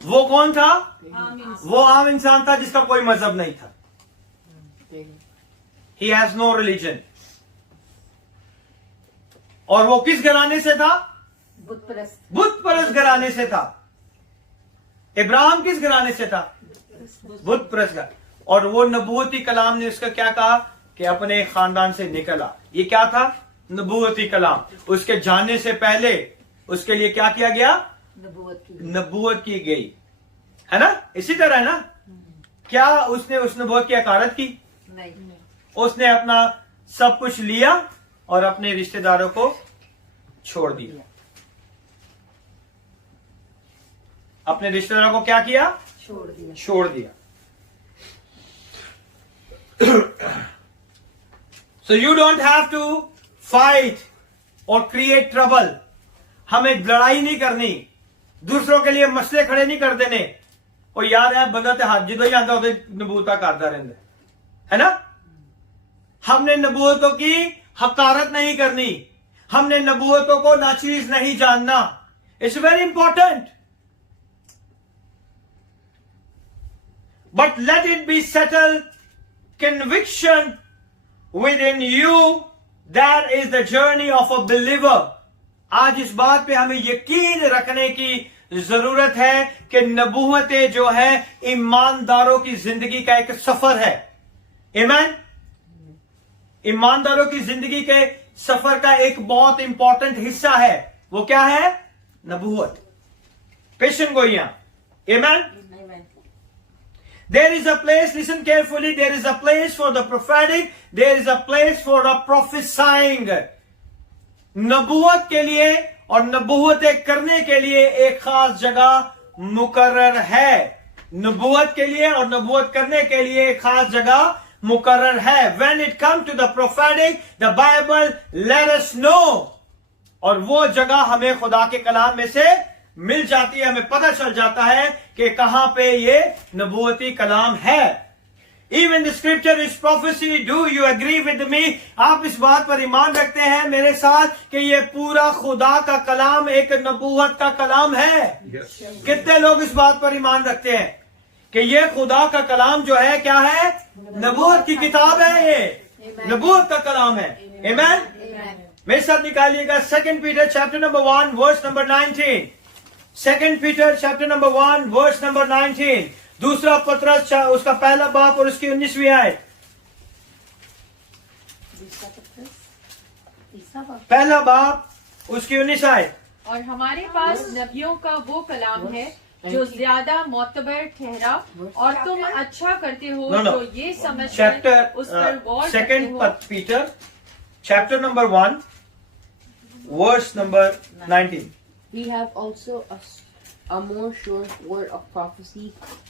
वो कौन था? आम इंसान। वो आम इंसान था जिसका कोई मजहब नहीं था. Pagan. He has no religion. और वो किस घराने से था? बुत परस्त बुत परस्त घराने से था. इब्राहिम किस घराने से था? बुत परस्त का. और वो नबूवती कलाम ने उसका क्या कहा कि अपने खानदान से निकला. ये क्या था? नबूवती कलाम. उसके जाने से पहले उसके लिए क्या किया गया? नबूवत की गई, है ना. इसी तरह है ना. क्या उसने उस नबूवत की हकारत की? नहीं उसने अपना सब कुछ लिया और अपने रिश्तेदारों को छोड़ दिया. अपने रिश्तेदारों को क्या किया? छोड़ दिया छोड़ दिया. So you don't have to fight और क्रिएट ट्रबल. हमें लड़ाई नहीं करनी, दूसरों के लिए मसले खड़े नहीं कर देने. और यार है बंदा ते हाथ जो ही आता होते नबूता करता रहता है ना. हमने नबूवतों की हकारत नहीं करनी, हमने नबूवतों को नाचीज नहीं जानना. It's very important. But let it be settled conviction within you. That is the journey of a believer. आज इस बात पे हमें यकीन रखने की जरूरत है कि नबूवतें जो है ईमानदारों की जिंदगी का एक सफर है. आमीन. ईमानदारों की जिंदगी के सफर का एक बहुत इंपॉर्टेंट हिस्सा है. वो क्या है? नबूवत, पेशन गोइयां. आमीन. There is a place, listen carefully, there is a place for the prophetic, there is a place for a prophesying. नबूवत के लिए और नबूवतें करने के लिए एक खास जगह मुकर्रर है. नबूवत के लिए और नबूवत करने के लिए एक खास जगह मुकर्रर है. When it comes to the prophetic, the Bible let us know. और वो जगह हमें खुदा के कलाम में से मिल जाती है. हमें पता चल जाता है कि कहां पे ये नबूवती कलाम है. Even the scripture is prophecy. Do you agree with me? आप इस बात पर ईमान रखते हैं मेरे साथ कि ये पूरा खुदा का कलाम एक नबूवत का कलाम है? Yes. कितने लोग इस बात पर ईमान रखते हैं कि ये खुदा का कलाम जो है क्या है? नबूवत की किताब है. ये नबूवत का कलाम है. आमीन. मेरे साथ निकालिएगा 2 Peter chapter number 1 verse number 19. 2 Peter chapter number 1 verse number 19. दूसरा पत्रस उसका पहला बाप और उसकी 19वीं आयत. पहला बाप उसकी 19 आयत. और हमारे पास नबियों का वो कलाम है जो ज्यादा मोतबर ठहरा और तुम अच्छा करते हो No, no. जो ये समझ चैप्टर उस पर गौर करते 2 हो. Peter chapter number 1 verse number 19. We have also a more sure word of prophecy,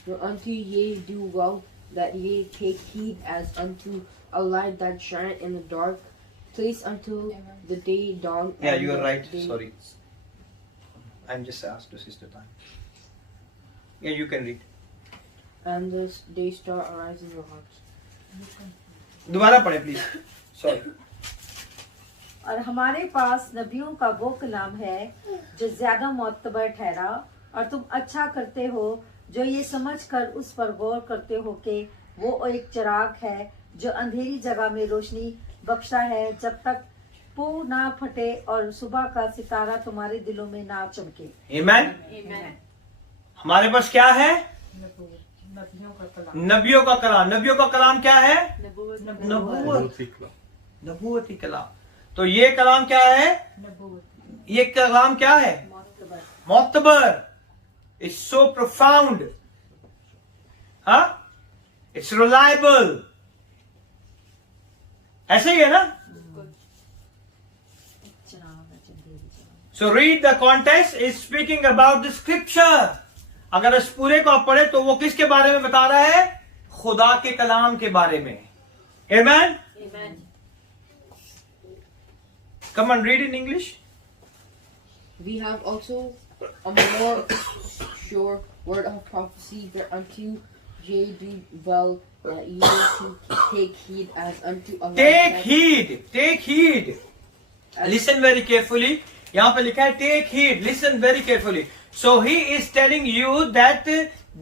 whereunto ye do well that ye take heed as unto a light that shineth in the dark place until the day dawn. Yeah, and you are the right. day- Sorry. I'm just asked to sister time. Yeah, you can read. And the day star arise in your hearts. दोबारा पढ़े please. Sorry. और हमारे पास नबियों का वो कलाम है जो ज्यादा मोतबर ठहरा और तुम अच्छा करते हो जो ये समझकर उस पर गौर करते हो कि वो एक चिराग है जो अंधेरी जगह में रोशनी बख्शता है जब तक पू ना फटे और सुबह का सितारा तुम्हारे दिलों में ना चमके। Amen? हमारे पास क्या है? नबियों का कलाम। नबियों का कलाम। नबियों का कलाम क्या है? नबूवत। बहुत ही कला। नबूवती कलाम। तो ये कलाम क्या है? ये कलाम क्या है? मोतबर। It's so profound. हाँ? It's reliable. ऐसे ही है ना? So read the context is speaking about the scripture. अगर इस पूरे को आप पढ़े तो वो किसके बारे में बता रहा है? खुदा के कलाम के बारे में। Amen? Come on, read in English. We have also a more sure word of prophecy whereunto ye do well that you to take heed as unto a Take heed. Take heed. Listen very carefully. यहाँ पे लिखा है take heed. Listen very carefully. So he is telling you that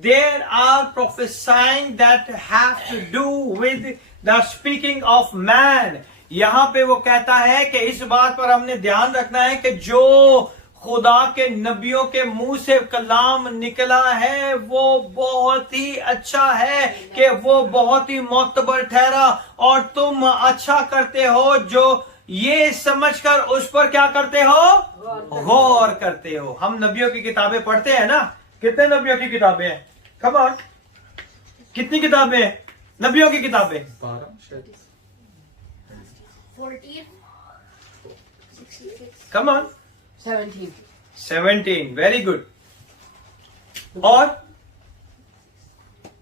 there are prophesying that have to do with the speaking of man. यहाँ पे वो कहता है कि इस बात पर हमने ध्यान रखना है कि जो खुदा के नबियों के मुंह से कलाम निकला है वो बहुत ही अच्छा है कि वो बहुत ही मोतबर ठहरा और तुम अच्छा करते हो जो ये समझकर उस पर क्या करते हो? गौर करते हो। हम नबियों की किताबें पढ़ते हैं ना? कितने नबियों की किताबें हैं? कम ऑन, कितनी किताबें हैं नबियों की किताबें? 12 शायद। 14, 66. Come on, 17. 17. Very good. और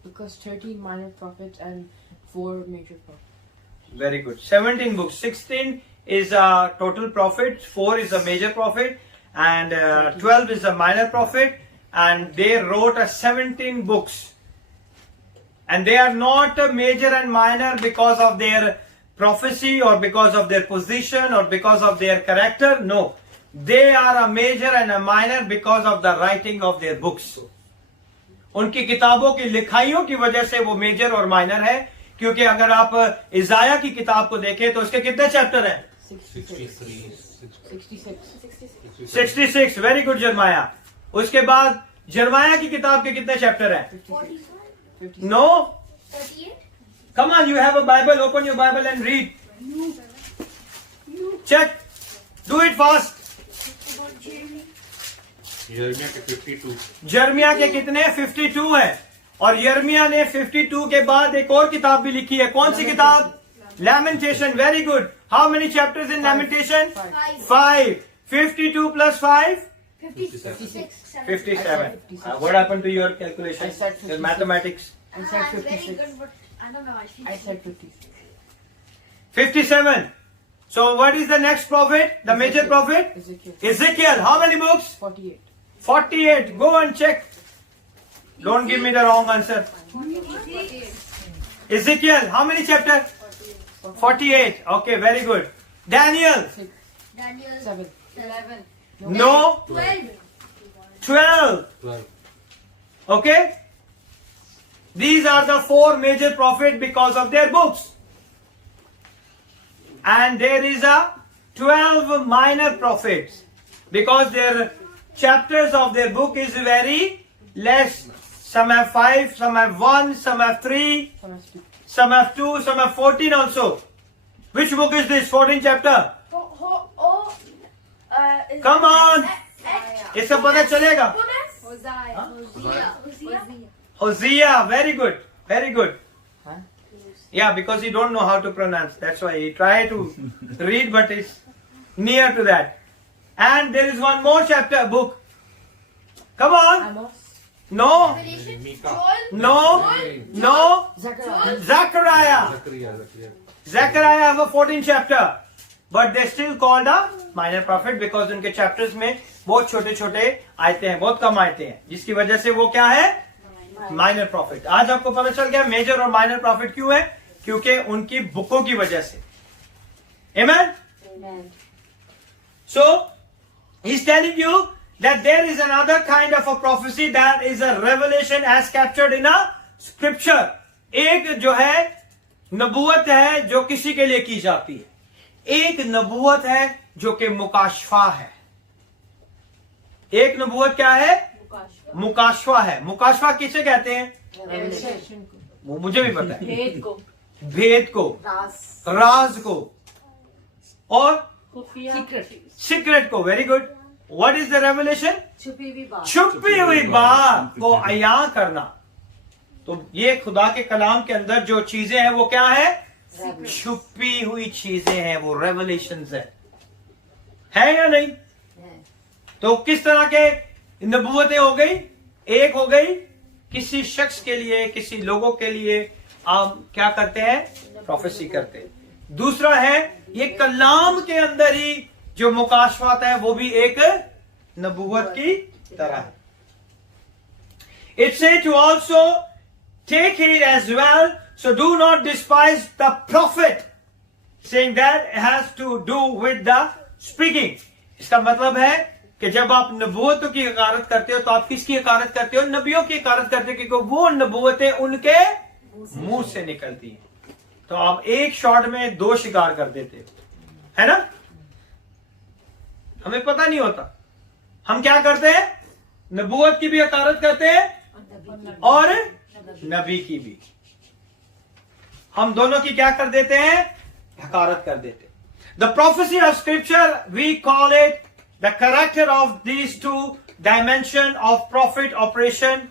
Because 13 minor prophets and 4 major prophets. very good. 17 books. 16 is a total prophet, 4 is a major prophet, and 12 is a minor prophet, and they wrote 17 books. And they are not major and minor because of their prophecy or because of their position or because of their character. No. They are a major and a minor because of the writing of their books. उनकी किताबों की लिखाइयों की वजह से वो major और minor है, क्योंकि अगर आप इजाया की किताब को देखें तो उसके कितने चैप्टर हैं? 66. Very good Jeremiah. उसके बाद जरमाया की किताब के कितने चैप्टर हैं? 47, no. 38. Come on, you have a Bible, open your Bible and read. Check, do it fast. यिर्मयाह के 52। जर्मिया के कितने? 52 है। और यर्मिया ने 52 के बाद एक और किताब भी लिखी है। कौन सी किताब? Lamentation. Very good. How many chapters in Lamentation? 5. 52 plus 5? 56. 57. What happened to your calculation? I said 56. Your mathematics? I said I'm very 56. good, but I don't know. I said 56. 57. So what is the next prophet? The major prophet? Ezekiel. Ezekiel. How many books? 48. 48. Go and check. Don't give me the wrong answer. Ezekiel. How many chapters? 48. Okay, very good. Daniel. 6. Daniel 7. 11. No. 12. 12. 12। Okay? These are the 4 major prophets because of their books. And there is a 12 minor prophets because their chapters of their book is very less. Some have 5, some have 1, some have 3, some have 2, some have 14 also. Which book is this? 14 chapter? Come on! इससे पता चलेगा. Hosea, very good, very good. Huh? Yeah, because he don't know how to pronounce. That's why he try to read, but it's near to that. And there is one more chapter book. Come on. Amos. No, no, no. Zechariah. Zechariah. Zechariah have a 14 chapter, but they still called a minor prophet because उनके chapters में बहुत छोटे छोटे आयते हैं, बहुत कम आयते हैं, जिसकी वजह से वो क्या है? Minor profit. आज आपको पता चल गया मेजर और माइनर प्रॉफिट क्यों है? क्योंकि उनकी बुकों की वजह से। Amen? So, he's telling you that there is another kind of a prophecy that is a revelation as captured in a scripture. एक जो है नबूवत है जो किसी के लिए की जाती है, एक नबूवत है जो कि मुकाशफा है। एक नबूवत क्या है? मुकाशफा है। मुकाशफा किसे कहते हैं? वो मुझे भी पता है। भेद को, भेद को, राज को और सीक्रेट को। Very good. What is the revelation? छुपी हुई बात। छुपी हुई बात को अयां करना। तो ये खुदा के कलाम के अंदर जो चीजें हैं वो क्या है? छुपी हुई चीजें हैं, वो रेवलेशंस है या नहीं? तो किस तरह के नबूवतें हो गई? एक हो गई किसी शख्स के लिए, किसी लोगों के लिए आप क्या करते हैं? प्रोफेसी करते हैं। दूसरा है ये कलाम के अंदर ही जो मुकाशफात है वो भी एक नबूवत की तरह है। It say to also take heed as well, so do not despise the prophet, saying that it has to do with the speaking. इसका मतलब है कि जब आप नबूवतों की हकारत करते हो तो आप किसकी हकारत करते हो? नबियों की हकारत करते हो, क्योंकि वो नबूवतें उनके मुंह से निकलती हैं। तो आप एक शॉट में दो शिकार कर देते हो, है ना? हमें पता नहीं होता। हम क्या करते हैं? नबूवत की भी हकारत करते हैं और नबी की भी। हम दोनों की क्या कर देते हैं? हकारत कर देते हैं। The prophecy of scripture we call it the character of these two dimension of prophet operation.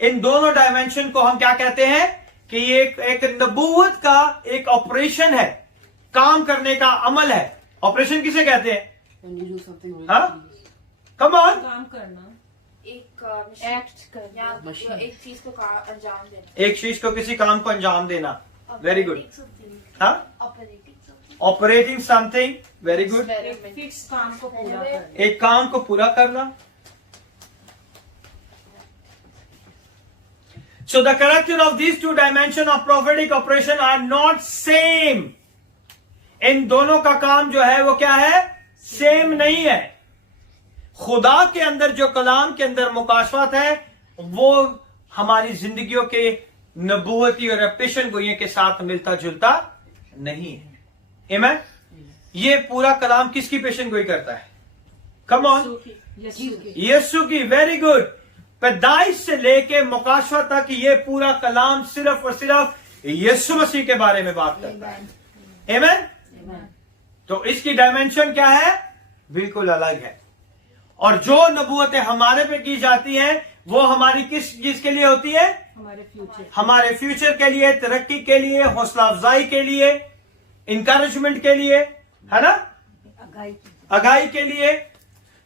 इन दोनों डायमेंशन को हम क्या कहते हैं? कि ये एक नबूवत का एक ऑपरेशन है, काम करने का अमल है। ऑपरेशन किसे कहते हैं? When you do something really हाँ? serious. Come on. काम करना, एक एक्ट करना, Machine. एक चीज को अंजाम देना। एक चीज को, किसी काम को अंजाम देना। Very good. हाँ? Operating operating something. Very good. एक फिक्स काम को पूरा करना। एक काम को पूरा करना। So the character of these two dimensions of prophetic operation are not same. इन दोनों का काम जो है वो क्या है? सेम नहीं है। खुदा के अंदर जो कलाम के अंदर मुकाशफात है वो हमारी जिंदगियों के नबूवती और पेशन गोइयों के साथ मिलता जुलता नहीं है। आमीन। ये पूरा कलाम किसकी पेशन गोई करता है? कम ऑन। यीशु की। Very good. पैदाइश से लेके मुकाशफा तक ये पूरा कलाम सिर्फ और सिर्फ यीशु मसीह के बारे में बात करता है। आमीन। तो इसकी डायमेंशन क्या है? बिल्कुल अलग है। और जो नबूवतें हमारे पे की जाती हैं वो हमारी किस चीज के लिए होती है? हमारे फ्यूचर के लिए, तरक्की के लिए, हौसला अफजाई के लिए, इंकरेजमेंट के लिए, है ना? अगाई के लिए।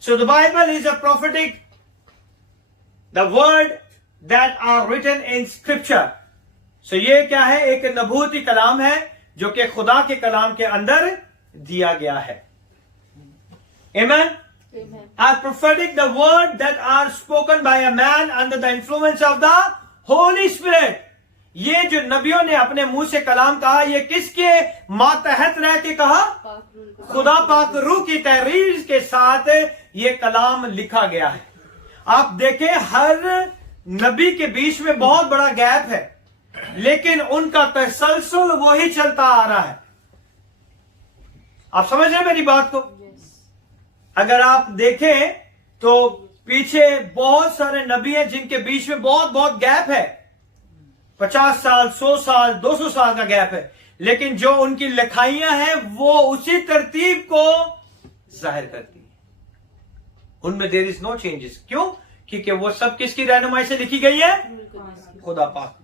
So the Bible is a prophetic, the word that are written in scripture. So ये क्या है? एक नबूवती कलाम है जो कि खुदा के कलाम के अंदर दिया गया है। Amen. Are prophetic the word that are spoken by a man under the influence of the Holy Spirit. ये जो नबियों ने अपने मुंह से कलाम कहा, ये किसके मातहत रह के कहा? खुदा पाक रूह की तहरीर के साथ ये कलाम लिखा गया है। आप देखें हर नबी के बीच में बहुत बड़ा गैप है, लेकिन उनका तसलसल वही चलता आ रहा है। आप समझ रहे हैं मेरी बात को? अगर आप देखें तो पीछे बहुत सारे नबी हैं जिनके बीच में बहुत बहुत गैप है, 50 साल, 100 साल, 200 साल का गैप है, लेकिन जो उनकी लिखाइयां हैं वो उसी तरतीब को जाहिर करती हैं। उनमें देयर इज नो चेंजेस। क्यों? क्योंकि वो सब किसकी रहनुमाई से लिखी गई है? खुदा पाक।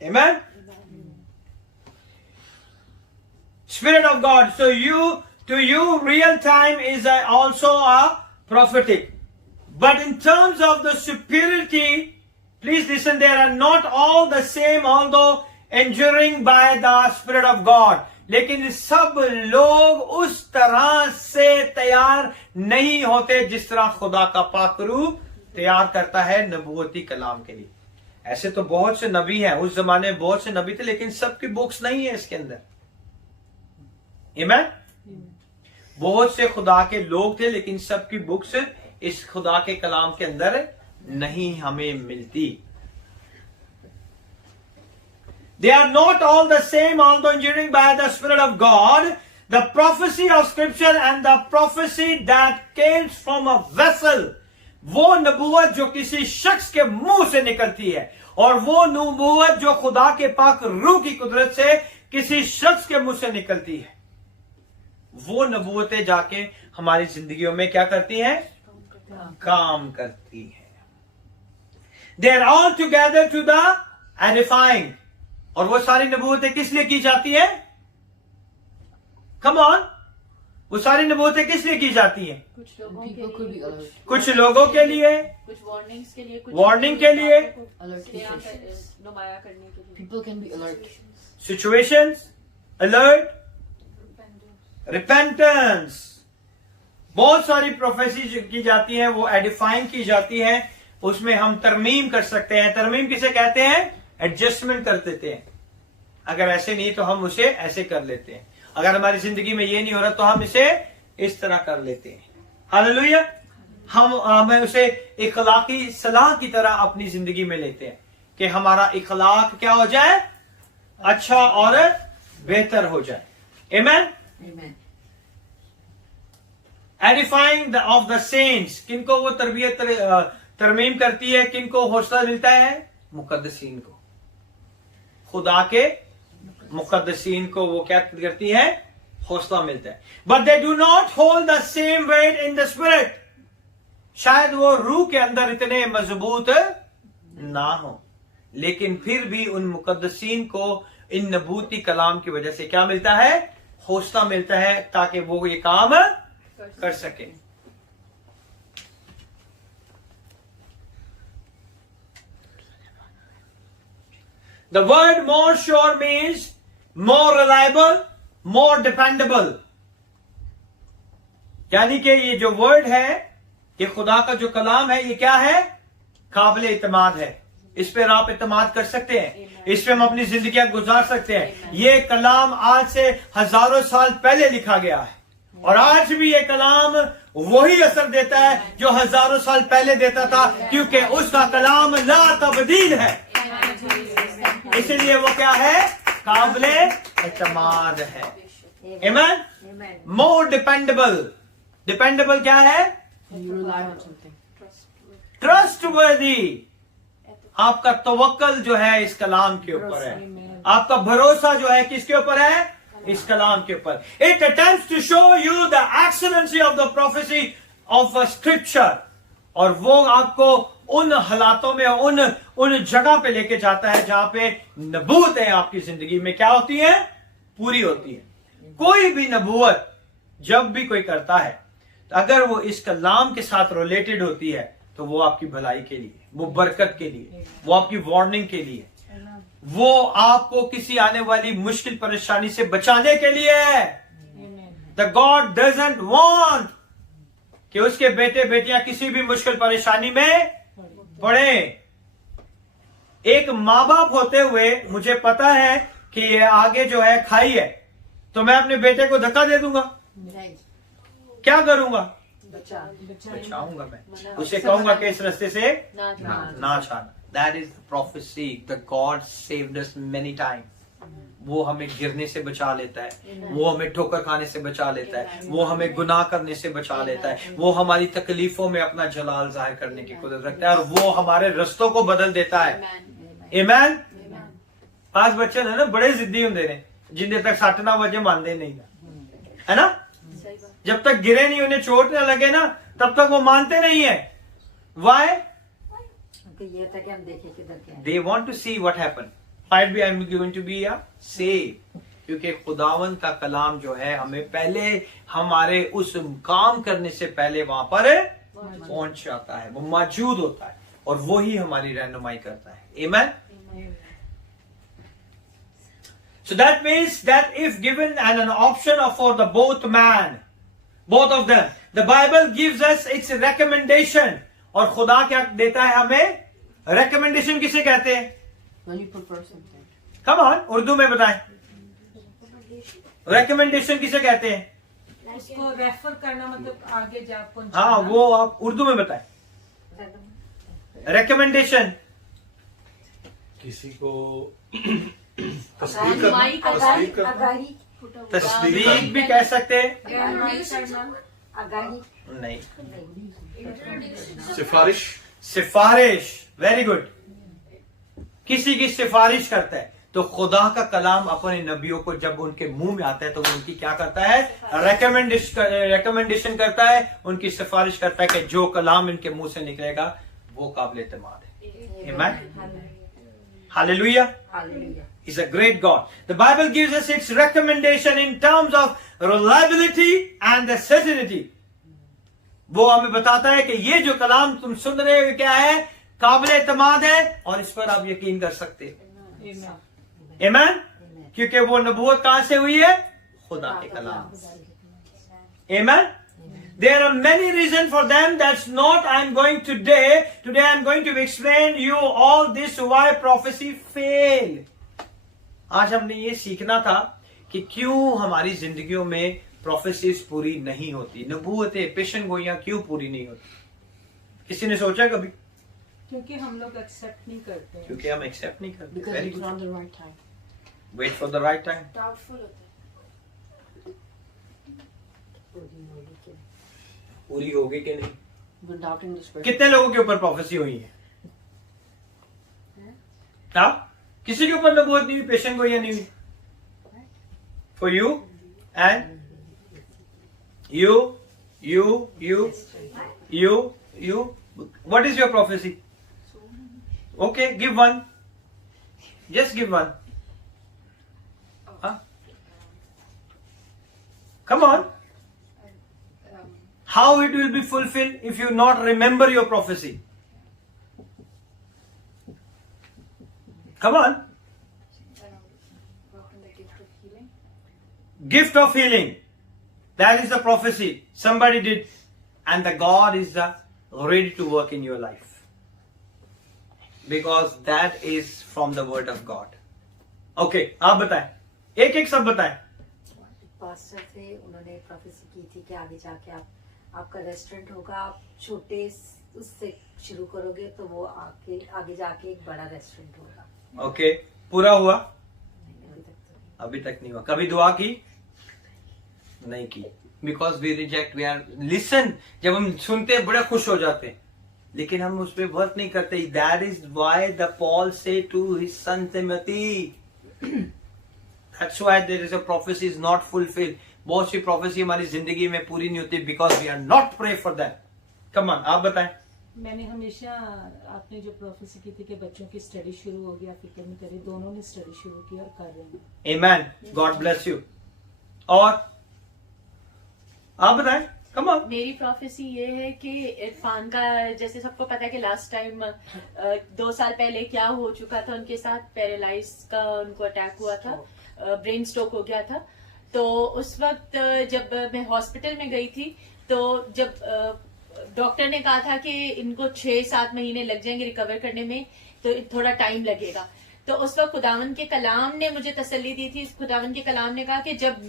आमीन। Spirit of God. So to you, real time is also a prophetic. But in terms of the superiority, please listen, they are not all the same, although enduring by the Spirit of God. लेकिन सब लोग उस तरह से तैयार नहीं होते जिस तरह खुदा का पाक रूह तैयार करता है नबूवती कलाम के लिए। ऐसे तो बहुत से नबी हैं, उस जमाने में बहुत से नबी थे, लेकिन सबकी बुक्स नहीं है इसके अंदर। आमीन। बहुत से खुदा के लोग थे, लेकिन सबकी बुक्स इस खुदा के कलाम के अंदर नहीं हमें मिलती। They are not all the same, although engineering by the Spirit of God. The prophecy of Scripture and the prophecy that came from a vessel, वो नबूवत जो किसी शख्स के मुंह से निकलती है, और वो नबूवत जो खुदा के पाक रूह की कुदरत से किसी शख्स के मुंह से निकलती है, वो नबूवतें जाके हमारी जिंदगियों में क्या करती हैं? काम करती है. They are all together to the edifying. और वो सारी नबूवतें किस लिए की जाती है? Come on, वो सारी नबूवतें किस लिए की जाती हैं? कुछ लोगों People के could be लिए, alert. कुछ लोगों के लिए, कुछ वार्निंग्स के लिए, कुछ वार्निंग के लिए, Alert situations. नुमाया करने के लिए. People can be alert. situations, alert, repentance. बहुत सारी प्रोफेसी की जाती हैं, वो एडिफाइंग की जाती हैं. उसमें हम तरमीम कर सकते हैं. तरमीम किसे कहते हैं? एडजस्टमेंट कर देते हैं. अगर ऐसे नहीं तो हम उसे ऐसे कर लेते हैं. अगर हमारी जिंदगी में ये नहीं हो रहा तो हम इसे इस तरह कर लेते हैं. हालेलुया. हमें उसे इखलाकी सलाह की तरह अपनी जिंदगी में लेते हैं कि हमारा इखलाक क्या हो जाए? अच्छा और बेहतर हो जाए. Amen. Amen. Edifying of the saints. किनको वो तरबियत तरमीम करती है? किनको हौसला मिलता है? मुकद्दसीन को. खुदा के मुकद्दसीन को वो क्या करती है? हौसला मिलता है. But they do not hold the same weight in the spirit. शायद वो रूह के अंदर इतने मजबूत ना हो, लेकिन फिर भी उन मुकद्दसीन को इन नबूती कलाम की वजह से क्या मिलता है? हौसला मिलता है, ताकि वो ये काम कर सके. The word more sure means more reliable, more dependable. यानी कि ये जो वर्ड है, ये खुदा का जो कलाम है, ये क्या है? काबिल इत्माद है. इस पर आप इत्माद कर सकते हैं. इस पे हम अपनी जिंदगियां गुजार सकते हैं. ये कलाम आज से हजारों साल पहले लिखा गया है, और आज भी ये कलाम वही असर देता है जो हजारों साल पहले देता था, क्योंकि उसका कलाम ला तब्दील है. इसलिए वो क्या है? काबिल इत्माद है. आमीन. मोर डिपेंडेबल. डिपेंडेबल क्या है? You rely on something. Trustworthy. आपका तवक्कल जो है इस कलाम के ऊपर है. आपका भरोसा जो है किसके ऊपर है? इस कलाम के ऊपर. It attempts to show you the excellency of the prophecy of a scripture. और वो आपको उन हालातों में, उन जगह पे लेके जाता है जहां पे नबूवतें आपकी जिंदगी में क्या होती है? पूरी होती है. कोई भी नबूवत जब भी कोई करता है, तो अगर वो इस कलाम के साथ रिलेटेड होती है, तो वो आपकी भलाई के लिए, वो बरकत के लिए, वो आपकी वार्निंग के लिए, वो आपको किसी आने वाली मुश्किल परेशानी से बचाने के लिए है. द गॉड डजंट वांट कि उसके बेटे बेटियां किसी भी मुश्किल परेशानी में पड़े. एक माँ बाप होते हुए मुझे पता है कि ये आगे जो है खाई है, तो मैं अपने बेटे को धक्का दे दूंगा? Right. क्या करूंगा? बचा. बचाऊंगा. मैं उसे कहूंगा कि इस रास्ते से ना ना छाना. That is the prophecy. The God saved us many times. वो हमें गिरने से बचा लेता है, वो हमें ठोकर खाने से बचा लेता है, वो हमें गुनाह करने से बचा लेता है, वो हमारी तकलीफों में अपना जलाल जाहिर करने की कुदरत रखता है, और वो हमारे रस्तों को बदल देता है. आमीन. 5 बच्चे है ना, बड़े जिद्दी होंगे ने, जिन्हें तक सट ना वजे मानते नहीं, है ना. जब तक गिरे नहीं, उन्हें चोट ना लगे ना, तब तक वो मानते नहीं है. वाई? ये था कि हम देखें किधर क्या है. They want to see what happened. Might be I'm going to be saved. क्योंकि खुदावन का कलाम जो है हमें पहले हमारे उस काम करने से पहले वहां पर पहुंच जाता है, वो मौजूद होता है, और वो ही हमारी रहनुमाई करता है. Amen. So that means that if given an option for the both of them, the Bible gives us its recommendation. और खुदा क्या देता है हमें? recommendation किसे कहते हैं? When you prefer something. Come on, Urdu में बताएं. recommendation किसे कहते हैं? उसको रेफर करना, मतलब आगे जा पहुंचना. हाँ, वो आप उर्दू में बताएं. recommendation. किसी को तस्दीक करना, तस्दीक करना, अगाही तस्दीक भी कह सकते हैं, अगाही नहीं, सिफारिश, सिफारिश, वेरी गुड। किसी की सिफारिश करता है तो खुदा का कलाम अपने नबियों को जब उनके मुंह में आता है तो वो उनकी क्या करता है, रेकमेंडेशन करता है, उनकी सिफारिश करता है कि जो कलाम इनके मुंह से निकलेगा वो काबिल एतमाद है। Amen? Hallelujah. He's a great God. The Bible gives us its recommendation in terms of reliability and the certainty. वो हमें बताता है कि ये जो कलाम तुम सुन रहे हो क्या है, काबिल एतमाद है और इस पर आप यकीन कर सकते हो। Amen? क्योंकि वो नबूवत कहां से हुई है, खुदा के कलाम। Amen? There are many reasons for them. That's not I'm going today. Today I'm going to explain you all this why prophecy fail. आज हमने ये सीखना था कि क्यों हमारी जिंदगियों में प्रोफेसीज पूरी नहीं होती, नबूवतें, पेशन गोइयां क्यों पूरी नहीं होती। किसी ने सोचा कभी? क्योंकि हम लोग एक्सेप्ट नहीं करते हैं। क्योंकि हम एक्सेप्ट नहीं करते। Because Very it's good. not the right time. Wait for the right time. Doubtful होता है। पूरी होगी कि नहीं? We're doubting the spirit. कितने लोगों के ऊपर प्रोफेसी हुई है? हाँ, किसी के ऊपर नबूवत नहीं हुई, पेशन गोइयां नहीं हुई। For you and you. What is your prophecy? Okay, give one. Just give one. Huh? Come on. How it will be fulfilled if you not remember your prophecy? Come on. Gift of healing. That is the prophecy somebody did, and the God is ready to work in your life because that is from the word of God. Okay, आप बताएं, एक एक सब बताएं। Pastor थे, उन्होंने prophecy की थी कि आगे जाके आपका रेस्टोरेंट होगा, आप छोटे उससे शुरू करोगे तो वो आगे जाके एक बड़ा रेस्टोरेंट होगा। ओके, पूरा हुआ? अभी तक तो अभी तक नहीं हुआ। कभी दुआ की? नहीं की। Because we reject, we are listen. जब हम सुनते हैं बड़े खुश हो जाते हैं, लेकिन हम उस पर वर्क नहीं करते। That is why the Paul say to his son Timothy, that's why there is a prophecy is not fulfilled. बहुत सी प्रोफेसी हमारी जिंदगी में पूरी नहीं होती because we are not pray for that. Come on, आप बताएं। मैंने हमेशा आपने जो प्रोफेसी की थी कि बच्चों की स्टडी शुरू होगी, आप फिक्र नहीं करिए, दोनों ने स्टडी शुरू की और कर रहे हैं। आमेन, गॉड ब्लेस यू। और आप बताएं, कम ऑन। मेरी प्रोफेसी ये है कि इरफान का, जैसे सबको पता है कि लास्ट टाइम 2 साल पहले क्या हो चुका था उनके साथ, पैरालाइज का उनको अटैक हुआ था, ब्रेन स्ट्रोक हो गया था। तो उस वक्त जब मैं हॉस्पिटल में गई थी तो जब डॉक्टर ने कहा था कि इनको 6-7 महीने लग जाएंगे रिकवर करने में, तो थोड़ा टाइम लगेगा। तो उस वक्त खुदावंद के कलाम ने मुझे तसल्ली दी थी। खुदावंद के कलाम ने कहा कि जब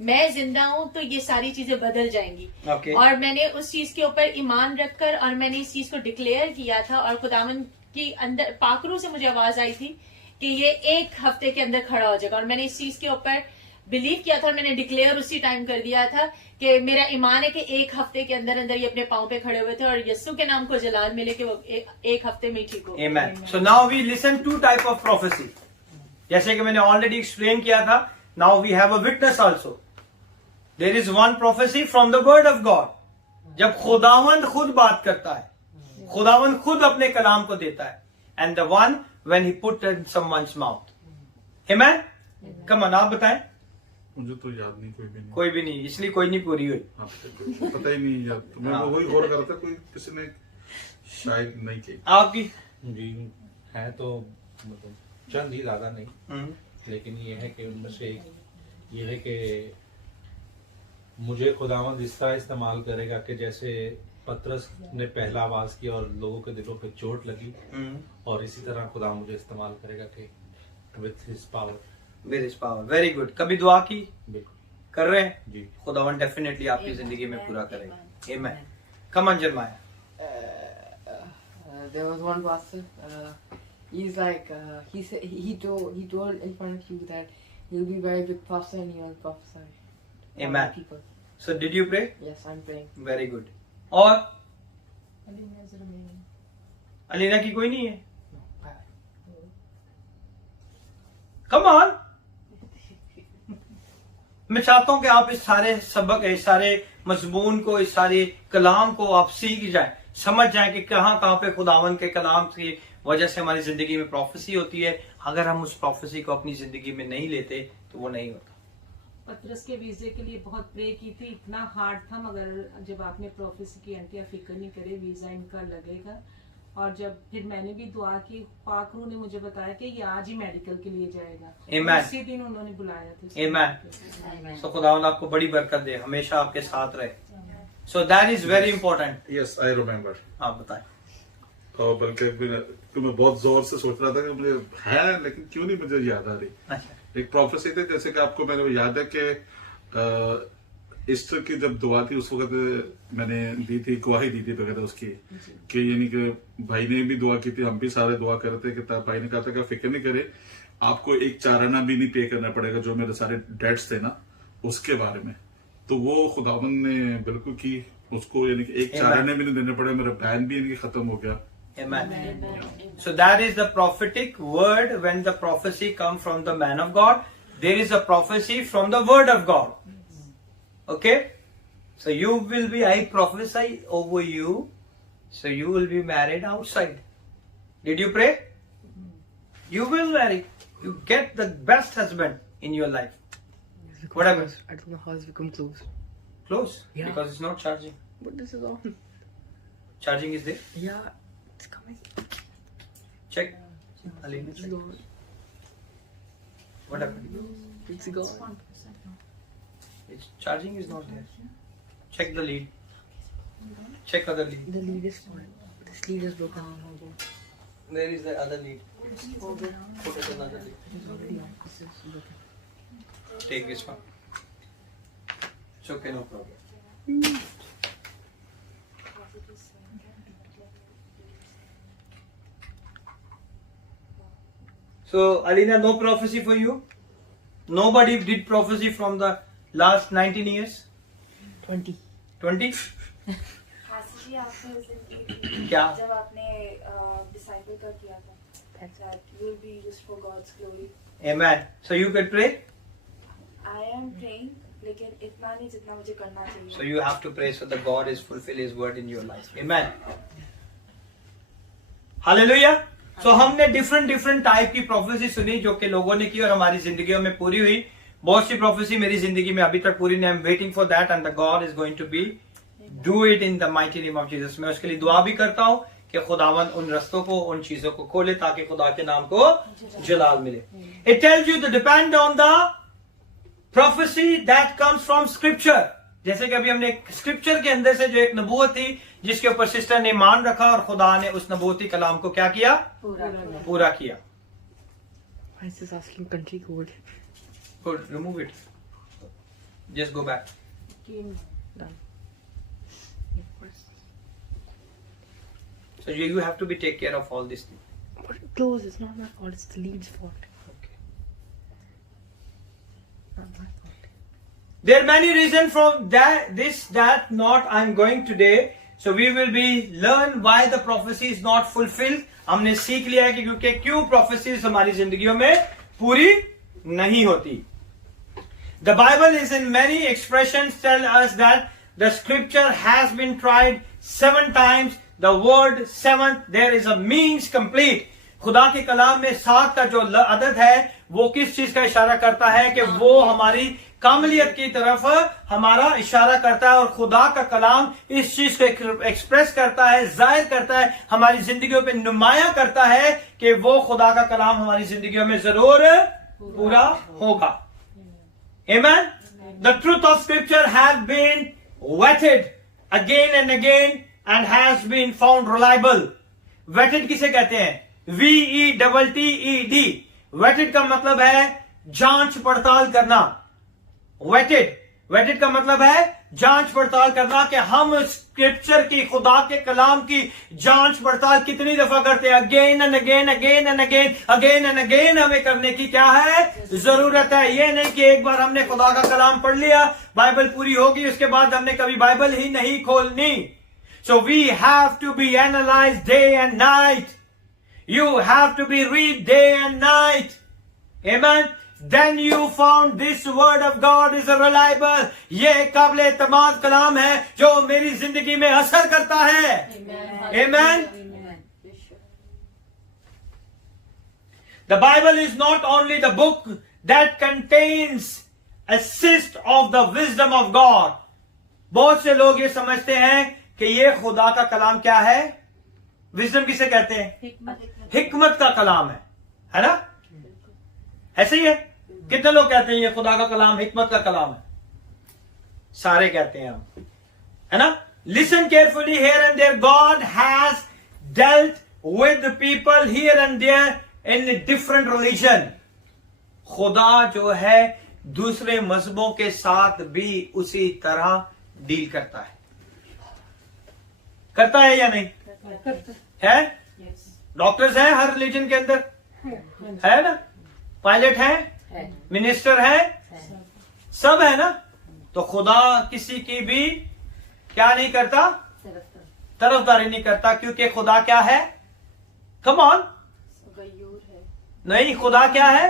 मैं जिंदा हूं तो ये सारी चीजें बदल जाएंगी। Okay. और मैंने उस चीज के ऊपर ईमान रखकर और मैंने इस चीज को डिक्लेयर किया था, और खुदावंद की अंदर पाकरू से मुझे आवाज आई थी कि ये 1 हफ्ते के अंदर खड़ा हो जाएगा। और मैंने इस चीज के ऊपर बिलीव किया था और मैंने डिक्लेयर उसी टाइम कर दिया था कि मेरा ईमान है कि 1 हफ्ते के अंदर अंदर ये अपने पांव पे खड़े हुए थे और यस्सु के नाम को जलाल मिले कि वो 1 हफ्ते में ही ठीक हो। Amen. So now we listen 2 type of prophecy. जैसे कि मैंने ऑलरेडी एक्सप्लेन किया था, now we have a witness also. There is one prophecy from the word of God. जब खुदावंद खुद बात करता है, खुदावंद खुद अपने कलाम को देता है, and the one when he put in someone's mouth. Amen. Come on, आप बताएं। मुझे तो याद नहीं, कोई भी नहीं, इसलिए कोई नहीं पूरी हुई। हाँ, पता ही नहीं याद। तो मैं वही गौर कर रहा था, कोई किसी ने शायद नहीं की। आपकी? जी है तो मतलब चंद ही, ज्यादा नहीं, लेकिन ये है कि उनमें से एक ये है कि मुझे खुदावंद इस तरह इस्तेमाल करेगा कि जैसे पतरस ने पहला आवाज किया और लोगों के दिलों पे चोट लगी, और इसी तरह खुदा मुझे इस्तेमाल करेगा कि with his power. With his power. Very good. कभी दुआ की? बिल्कुल कर रहे हैं? जी। खुदावंद डेफिनेटली आपकी जिंदगी में पूरा करेगा। Amen. Come on, Jeremiah. There was one pastor. He's like, he told in front of you that he'll be very good pastor and he'll prophesy. Amen. People. So did you pray? Yes, I'm praying. Very good. और Alina's remaining. Alina की कोई नहीं है? Come on. मैं चाहता हूं कि आप इस सारे सबक, इस सारे मजमून को, इस सारे कलाम को आप सीख जाएं, समझ जाएं कि कहां पे खुदावन के कलाम की वजह से हमारी जिंदगी में प्रोफेसी होती है. अगर हम उस प्रोफेसी को अपनी जिंदगी में नहीं लेते तो वो नहीं होता. पतरस के वीजे के लिए बहुत प्रे की थी, इतना हार्ड था, मगर जब आपने प्रोफेसी की आंटी, आप फिक्र नहीं करे, वीजा इनका लगेगा. और जब फिर मैंने भी दुआ की, पाक रूह ने मुझे बताया कि ये आज ही मेडिकल के लिए जाएगा. Amen. उसी दिन उन्होंने बुलाया था. Amen. So खुदावन आपको बड़ी बरकत दे, हमेशा आपके साथ रहे. So that is very important. Yes, I remember. आप बताएं. और बल्कि मैं बहुत जोर से सोच रहा था कि मुझे है, लेकिन क्यों नहीं मुझे याद आ रही. अच्छा. एक प्रोफेसी थी, जैसे कि आपको मैंने याद है कि ईस्टर की जब दुआ थी उस वक्त मैंने दी थी, गवाही दी थी वगैरह उसकी, कि यानी कि भाई ने भी दुआ की थी, हम भी सारे दुआ कर रहे थे कि भाई ने कहा था कि फिक्र नहीं करे, आपको एक चाराना भी नहीं पे करना पड़ेगा जो मेरे सारे डेट्स थे ना उसके बारे में. तो वो खुदावन ने बिल्कुल की, उसको यानी कि एक चाराने भी नहीं देने पड़े, मेरा बैन भी यानी कि खत्म हो गया. Amen. So that is the prophetic word. When the prophecy comes from the man of God, there is a prophecy from the word of God. Okay? So you will be, I prophesy over you, so you will be married outside. Did you pray? You will marry. You get the best husband in your life. What happens? I don't know how it's become close. Close? Yeah. Because it's not charging. But this is on. Charging is there. Yeah, it's coming. Check. Alina, check. What happened? It's gone. Its charging is not there. Check the lead. Check other lead. The lead is fine. This lead is broken. Where is the other lead? Put it another lead. This is broken. Take this one. It's okay, no problem. So, Alina, no prophecy for you? Nobody did prophecy from the last 19 years? 20. 20? जी आपने उस दिन की थी क्या? जब आपने disciple का किया था that you will be used for God's glory. Amen. So you can pray? I am praying लेकिन इतना नहीं जितना मुझे करना चाहिए. So you have to pray so that God is fulfill His word in your life. Amen. Hallelujah. So हमने different type की prophecy सुनी जो कि लोगों ने की और हमारी जिंदगियों में पूरी हुई. बहुत सी prophecy मेरी जिंदगी में अभी तक पूरी नहीं. I'm waiting for that and the God is going to be do it in the mighty name of Jesus. मैं उसके लिए दुआ भी करता हूँ कि खुदावन उन रस्तों को, उन चीजों को खोले ताकि खुदा के नाम को जलाल मिले. It tells you to depend on the prophecy that comes from scripture. जैसे कि अभी हमने स्क्रिप्चर के अंदर से जो एक नबूवत थी जिसके ऊपर सिस्टर ने ईमान रखा और खुदा ने उस नबूवती कलाम को क्या किया? पूरा किया. Why is this asking country code? Good, remove it. Just go back. Done. So you have to be take care of all these things. But close, it's not my fault, it's the lead's fault. Okay. Not my fault. There are many reasons from that not I'm going today. So we will be learn why the prophecy is not fulfilled. हमने सीख लिया है कि क्योंकि क्यों prophecies हमारी जिंदगियों में पूरी नहीं होती. The Bible is in many expressions tell us that the scripture has been tried 7 times. The word 7th there is a means complete. खुदा के कलाम में 7 का जो अदद है वो किस चीज का इशारा करता है कि वो हमारी कामलियत की तरफ हमारा इशारा करता है और खुदा का कलाम इस चीज को एक्सप्रेस करता है, जाहिर करता है, हमारी जिंदगियों पे नुमाया करता है कि वो खुदा का कलाम हमारी जिंदगियों में जरूर पूरा होगा. Amen. The truth of scripture has been vetted again and again and has been found reliable. Vetted किसे कहते हैं? VETTED. Vetted का मतलब है जांच पड़ताल करना. Vetted. वेट इट का मतलब है जांच पड़ताल करना, कि हम स्क्रिप्चर की, खुदा के कलाम की जांच पड़ताल कितनी दफा करते हैं? Again and again, again and again, again and again हमें करने की क्या है? जरूरत है। ये नहीं कि एक बार हमने खुदा का कलाम पढ़ लिया, बाइबल पूरी होगी, उसके बाद हमने कभी बाइबल ही नहीं खोलनी। So we have to be analyse day and night. You have to be read day and night. Amen. Then you found this word of God is a reliable. ये काबिल एतमाद कलाम है जो मेरी जिंदगी में असर करता है। Amen. The Bible is not only the book that contains assist of the wisdom of God. बहुत से लोग ये समझते हैं कि ये खुदा का कलाम क्या है? विजडम किसे कहते हैं? हिकमत का कलाम है ना? ऐसे ही है। कितने लोग कहते हैं ये खुदा का कलाम हिकमत का कलाम है? सारे कहते हैं हम, है ना? Listen carefully here and there, God has dealt with the people here and there in different religion. खुदा जो है दूसरे मजहबों के साथ भी उसी तरह डील करता है या नहीं? है? डॉक्टर्स हैं हर रिलीजन के अंदर, है ना? पायलट है, मिनिस्टर है, सब है ना? तो खुदा किसी की भी क्या नहीं करता? तरफदारी नहीं करता, क्योंकि खुदा क्या है? कम ऑन, नहीं, खुदा क्या है?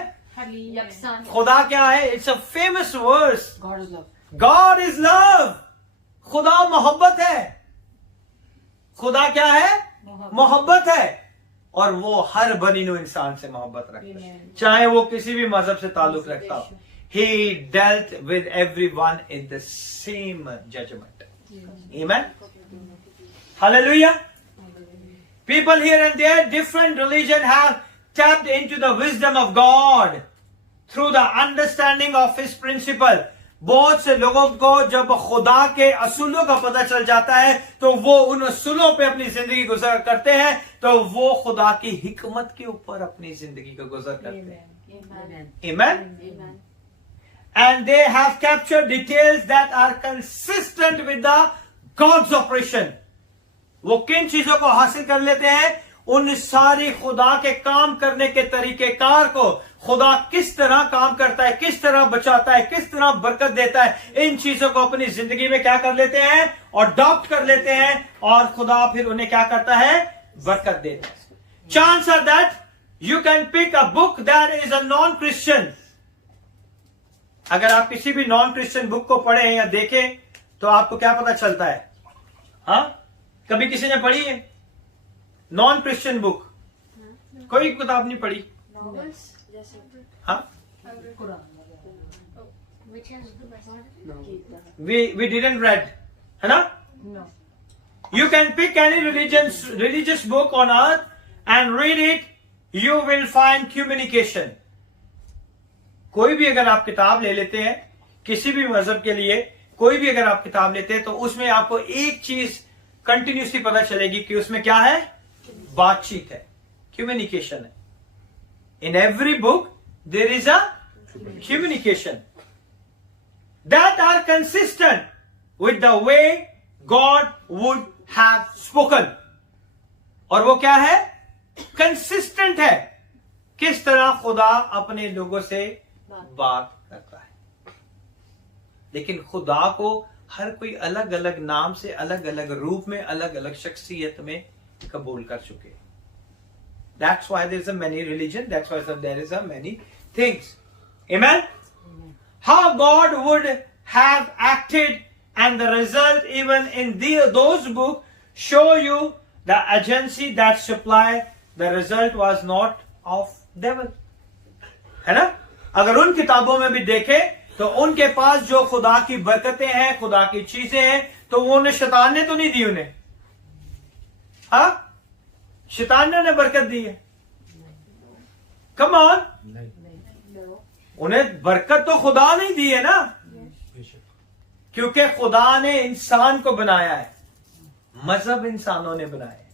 खुदा क्या है? It's a famous verse, God is love. God is love. खुदा मोहब्बत है। खुदा क्या है? मोहब्बत है। और वो हर बनीनो इंसान से मोहब्बत रखता है, चाहे वो किसी भी मजहब से ताल्लुक रखता हो। He dealt with everyone in the same judgment. Amen. Hallelujah. People here and there, different religion have tapped into the wisdom of God through the understanding of His principle. बहुत से लोगों को जब खुदा के असूलों का पता चल जाता है तो वो उन असूलों पे अपनी जिंदगी गुजर करते हैं, तो वो खुदा की हिकमत के ऊपर अपनी जिंदगी को गुजर करते हैं। Amen. And they have captured details that are consistent with the God's operation. वो किन चीजों को हासिल कर लेते हैं? उन सारी खुदा के काम करने के तरीकेकार को, खुदा किस तरह काम करता है, किस तरह बचाता है, किस तरह बरकत देता है, इन चीजों को अपनी जिंदगी में क्या कर लेते हैं? अडॉप्ट कर लेते हैं, और खुदा फिर उन्हें क्या करता है? बरकत देता है। Chance are that you can pick a book that is a non Christian. अगर आप किसी भी नॉन क्रिश्चियन बुक को पढ़ें या देखें तो आपको क्या पता चलता है? हाँ, कभी किसी ने पढ़ी है नॉन क्रिश्चियन बुक? कोई किताब नहीं पढ़ी? हाँ, we didn't read, है ना? No. You can pick any religious book on earth and read it. You will find communication. कोई भी अगर आप किताब ले लेते हैं किसी भी मजहब के लिए, कोई भी अगर आप किताब लेते हैं तो उसमें आपको एक चीज कंटिन्यूसली पता चलेगी कि उसमें क्या है? बातचीत है, कम्युनिकेशन है। In every book there is a communication that are consistent with the way God would have spoken. और वो क्या है? कंसिस्टेंट है, किस तरह खुदा अपने लोगों से बात करता है। लेकिन खुदा को हर कोई अलग अलग नाम से, अलग अलग रूप में, अलग अलग शख्सियत में कबूल कर चुके हैं। That's why there is a many religion. That's why there is a many things. Amen. How God would have acted, and the result even in those books show you the agency that supply the result was not of devil. है ना? अगर उन किताबों में भी देखें तो उनके पास जो खुदा की बरकतें हैं, खुदा की चीजें हैं, तो वो उन्हें शैतान ने तो नहीं दी उन्हें। हाँ, शैतान ने बरकत दी है? कम ऑन, उन्हें बरकत तो खुदा नहीं दी है ना, क्योंकि खुदा ने इंसान को बनाया है, मजहब इंसानों ने बनाया है।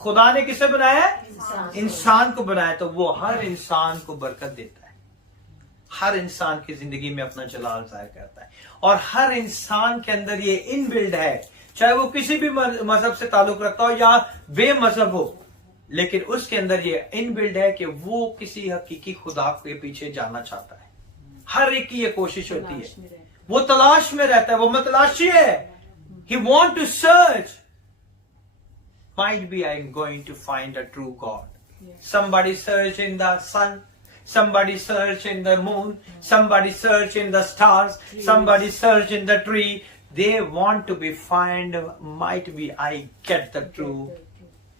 खुदा ने किसे बनाया है? इंसान को बनाया, तो वो हर इंसान को बरकत देता है। हर इंसान की जिंदगी में अपना जलाल जाहिर करता है, और हर इंसान के अंदर ये इनबिल्ड है, चाहे वो किसी भी मजहब से ताल्लुक रखता हो या बेमजहब हो, लेकिन उसके अंदर ये इनबिल्ड है कि वो किसी हकीकी खुदा के पीछे जाना चाहता है। हर एक की ये कोशिश होती है, वो तलाश में रहता है, वो मतलाशी है। He want to search. Might be I'm going to find a true God. Somebody search in the sun, somebody search in the moon, somebody search in the stars, somebody search in the tree. They want to be find, might be I get the true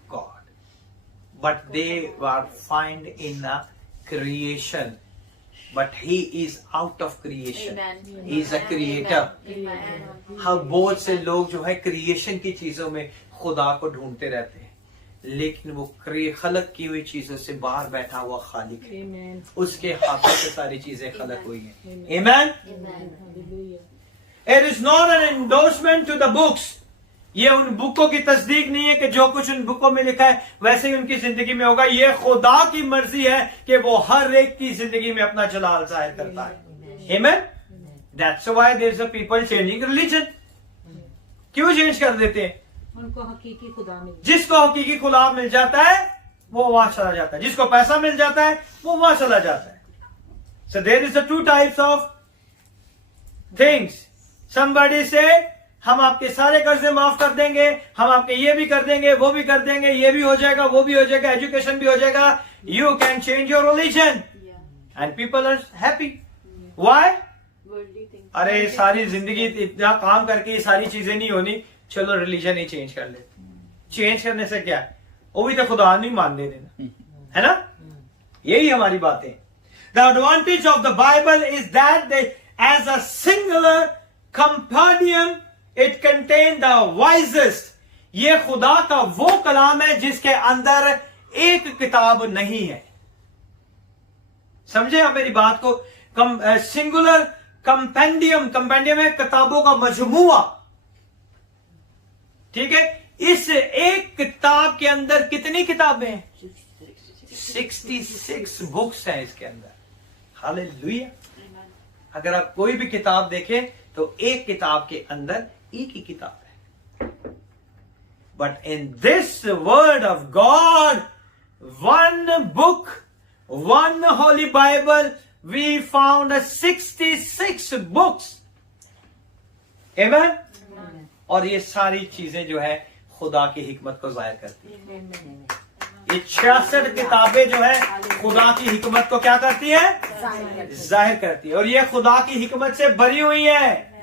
God. But they are find in a creation. But he is out of creation. He is a creator. हाँ, बहुत से लोग जो है creation की चीजों में खुदा को ढूंढते रहते हैं, लेकिन वो खलक की हुई चीजों से बाहर बैठा हुआ खालिक है, उसके हाथों से सारी चीजें खलक हुई हैं। Amen. It is not an endorsement to the books. ये उन बुकों की तस्दीक नहीं है कि जो कुछ उन बुकों में लिखा है वैसे ही उनकी जिंदगी में होगा। ये खुदा की मर्जी है कि वो हर एक की जिंदगी में अपना जलाल जाहिर करता है। Amen. That's why there's a people changing religion. क्यों चेंज कर देते हैं? उनको हकीकी खुदा मिल, जिसको हकीकी खुदा मिल जाता है वो वहां चला जाता है, जिसको पैसा मिल जाता है वो वहां चला जाता है। So there is the two types of things. Somebody say हम आपके सारे कर्जे माफ कर देंगे, हम आपके ये भी कर देंगे, वो भी कर देंगे, ये भी हो जाएगा, वो भी हो जाएगा, एजुकेशन भी हो जाएगा। You can change your religion and people are happy. Why? अरे सारी जिंदगी इतना काम करके ये सारी चीजें नहीं होनी, चलो रिलीजन ही चेंज कर लेते। चेंज करने से क्या है, वो भी तो खुदा नहीं मानने देना, है ना? यही हमारी बात है। The advantage of the Bible is that they, as a singular companion, it contains the wisest. ये खुदा का वो कलाम है जिसके अंदर एक किताब नहीं है। समझे आप मेरी बात को? सिंगुलर कंपेंडियम, कंपेंडियम है किताबों का मजमुआ, ठीक है? इस एक किताब के अंदर कितनी किताबें हैं? 66 बुक्स हैं इसके अंदर। हालेलुया। अगर आप कोई भी किताब देखें तो एक किताब के अंदर एक ही किताब है। But in this word of God, one book, one holy Bible, we found 66 books. आमीन। और ये सारी चीजें जो है खुदा की हिकमत को जाहिर करती है। ये 66 किताबें जो है खुदा की हिकमत को क्या करती है? जाहिर करती है। और ये खुदा की हिकमत से भरी हुई है।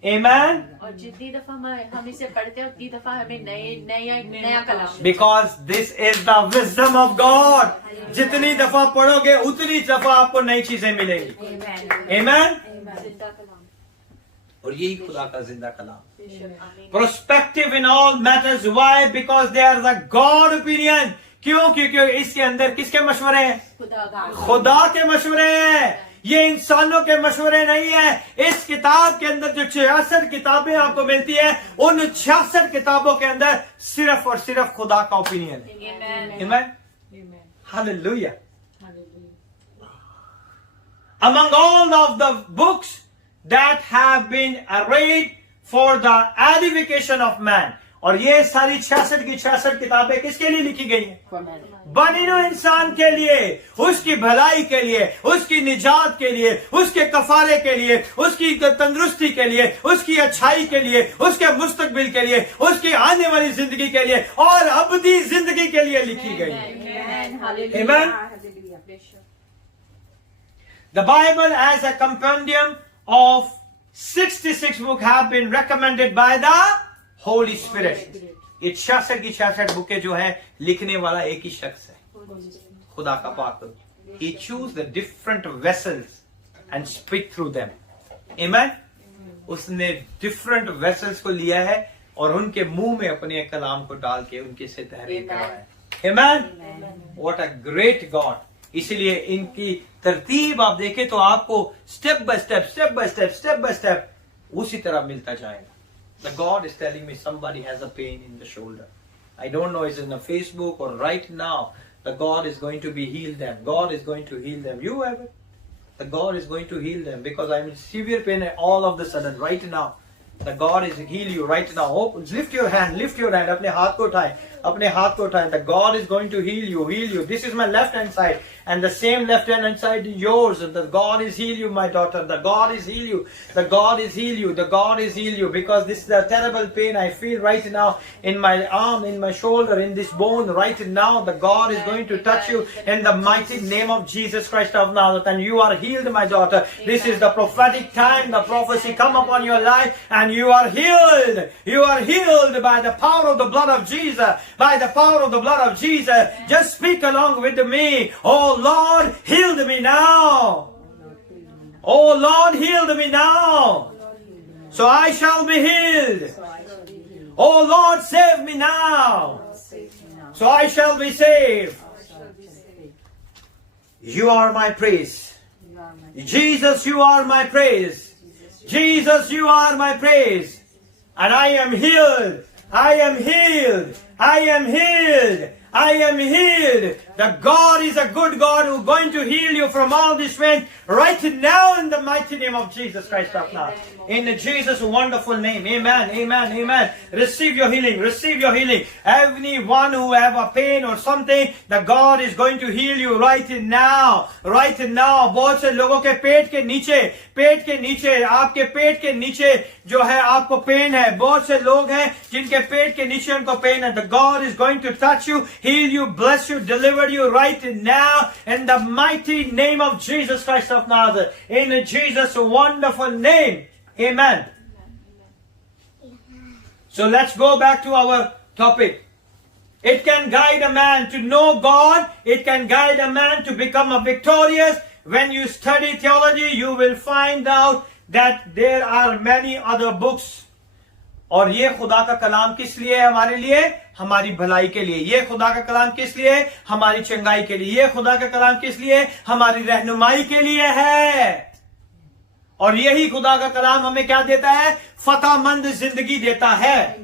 आमीन। और जितनी दफा हम इसे पढ़ते हैं उतनी दफा हमें नया कलाम। Because this is the wisdom of God. जितनी दफा पढ़ोगे उतनी दफा आपको नई चीजें मिलेंगी। आमीन। और यही खुदा का जिंदा कलाम। Prospective in all matters. Why? Because they are the God opinion. क्यों? क्योंकि इसके अंदर किसके मशवरे हैं? खुदा के मशवरे हैं। ये इंसानों के मशवरे नहीं है। इस किताब के अंदर जो 66 किताबें आपको मिलती है, उन 66 किताबों के अंदर सिर्फ और सिर्फ खुदा का ओपिनियन है। आमीन। Hallelujah. Among all of the books that have been arrayed for the edification of man, और ये सारी 66 की 66 किताबें किसके लिए लिखी गई हैं? बनिनो इंसान के लिए, उसकी भलाई के लिए, उसकी निजात के लिए, उसके कफारे के लिए, उसकी तंदुरुस्ती के लिए, उसकी अच्छाई के लिए, उसके मुस्तकबिल के लिए, उसकी आने वाली जिंदगी के लिए और अबदी जिंदगी के लिए लिखी गई। आमीन। The Bible as a compendium of 66 books have been recommended by the Holy Spirit. ये 66 की 66 बुकें जो है लिखने वाला एक ही शख्स है, खुदा का पाक। He choose the different vessels and speak through them. Amen. उसने different vessels को लिया है और उनके मुंह में अपने कलाम को डाल के उनके से तहरीर करवाया। Amen. What a great God. इसीलिए इनकी तरतीब आप देखें तो आपको स्टेप बाय स्टेप उसी तरह मिलता जाएगा। The God is telling me somebody has a pain in the shoulder. I don't know, is it on Facebook or right now. The God is going to be heal them. God is going to heal them. You have it. that God is going to heal them because I'm in severe pain all of the sudden right now. That God is heal you right now. Oh, lift your hand, lift your hand. अपने हाथ को उठाएं, अपने हाथ को उठाएं. That God is going to heal you, heal you. This is my left hand side, and the same left hand side is yours. And that God is heal you, my daughter. The God is heal you. The God is heal you. The God is heal you. Because this is the terrible pain I feel right now in my arm, in my shoulder, in this bone right now. The God is going to touch you in the mighty name of Jesus Christ of Nazareth, and you are healed, my daughter. This is the prophetic time. The prophecy come upon your life, and you are healed. You are healed by the power of the blood of Jesus. By the power of the blood of Jesus. Just speak along with me. Oh Lord, heal me now. Oh Lord, heal me now. So I shall be healed. Oh Lord, save me now. So I shall be saved. You are my praise. Jesus, you are my praise. Jesus, you are my praise. And I am healed. I am healed. I am healed. I am healed. The God is a good God who is going to heal you from all this pain right now in the mighty name of Jesus Christ of Nazareth. In Jesus' wonderful name. Amen. Amen. Amen. Receive your healing. Receive your healing. Everyone who have a pain or something, the God is going to heal you right now. Right now. बहुत से लोगों के पेट के नीचे, आपके पेट के नीचे जो है आपको पेन है. बहुत से लोग हैं जिनके पेट के नीचे उनको पेन है. The God is going to touch you, heal you, bless you, deliver you right now in the mighty name of Jesus Christ of Nazareth. In Jesus' wonderful name. Amen. So let's go back to our topic. It can guide a man to know God. It can guide a man to become a victorious. When you study theology, you will find out that there are many other books. और ये खुदा का कलाम किस लिए है? हमारे लिए, हमारी भलाई के लिए. ये खुदा का कलाम किस लिए? हमारी चंगाई के लिए. ये खुदा का कलाम किस लिए? हमारी रहनुमाई के लिए है. और यही खुदा का कलाम हमें क्या देता है? फतहमंद जिंदगी देता है.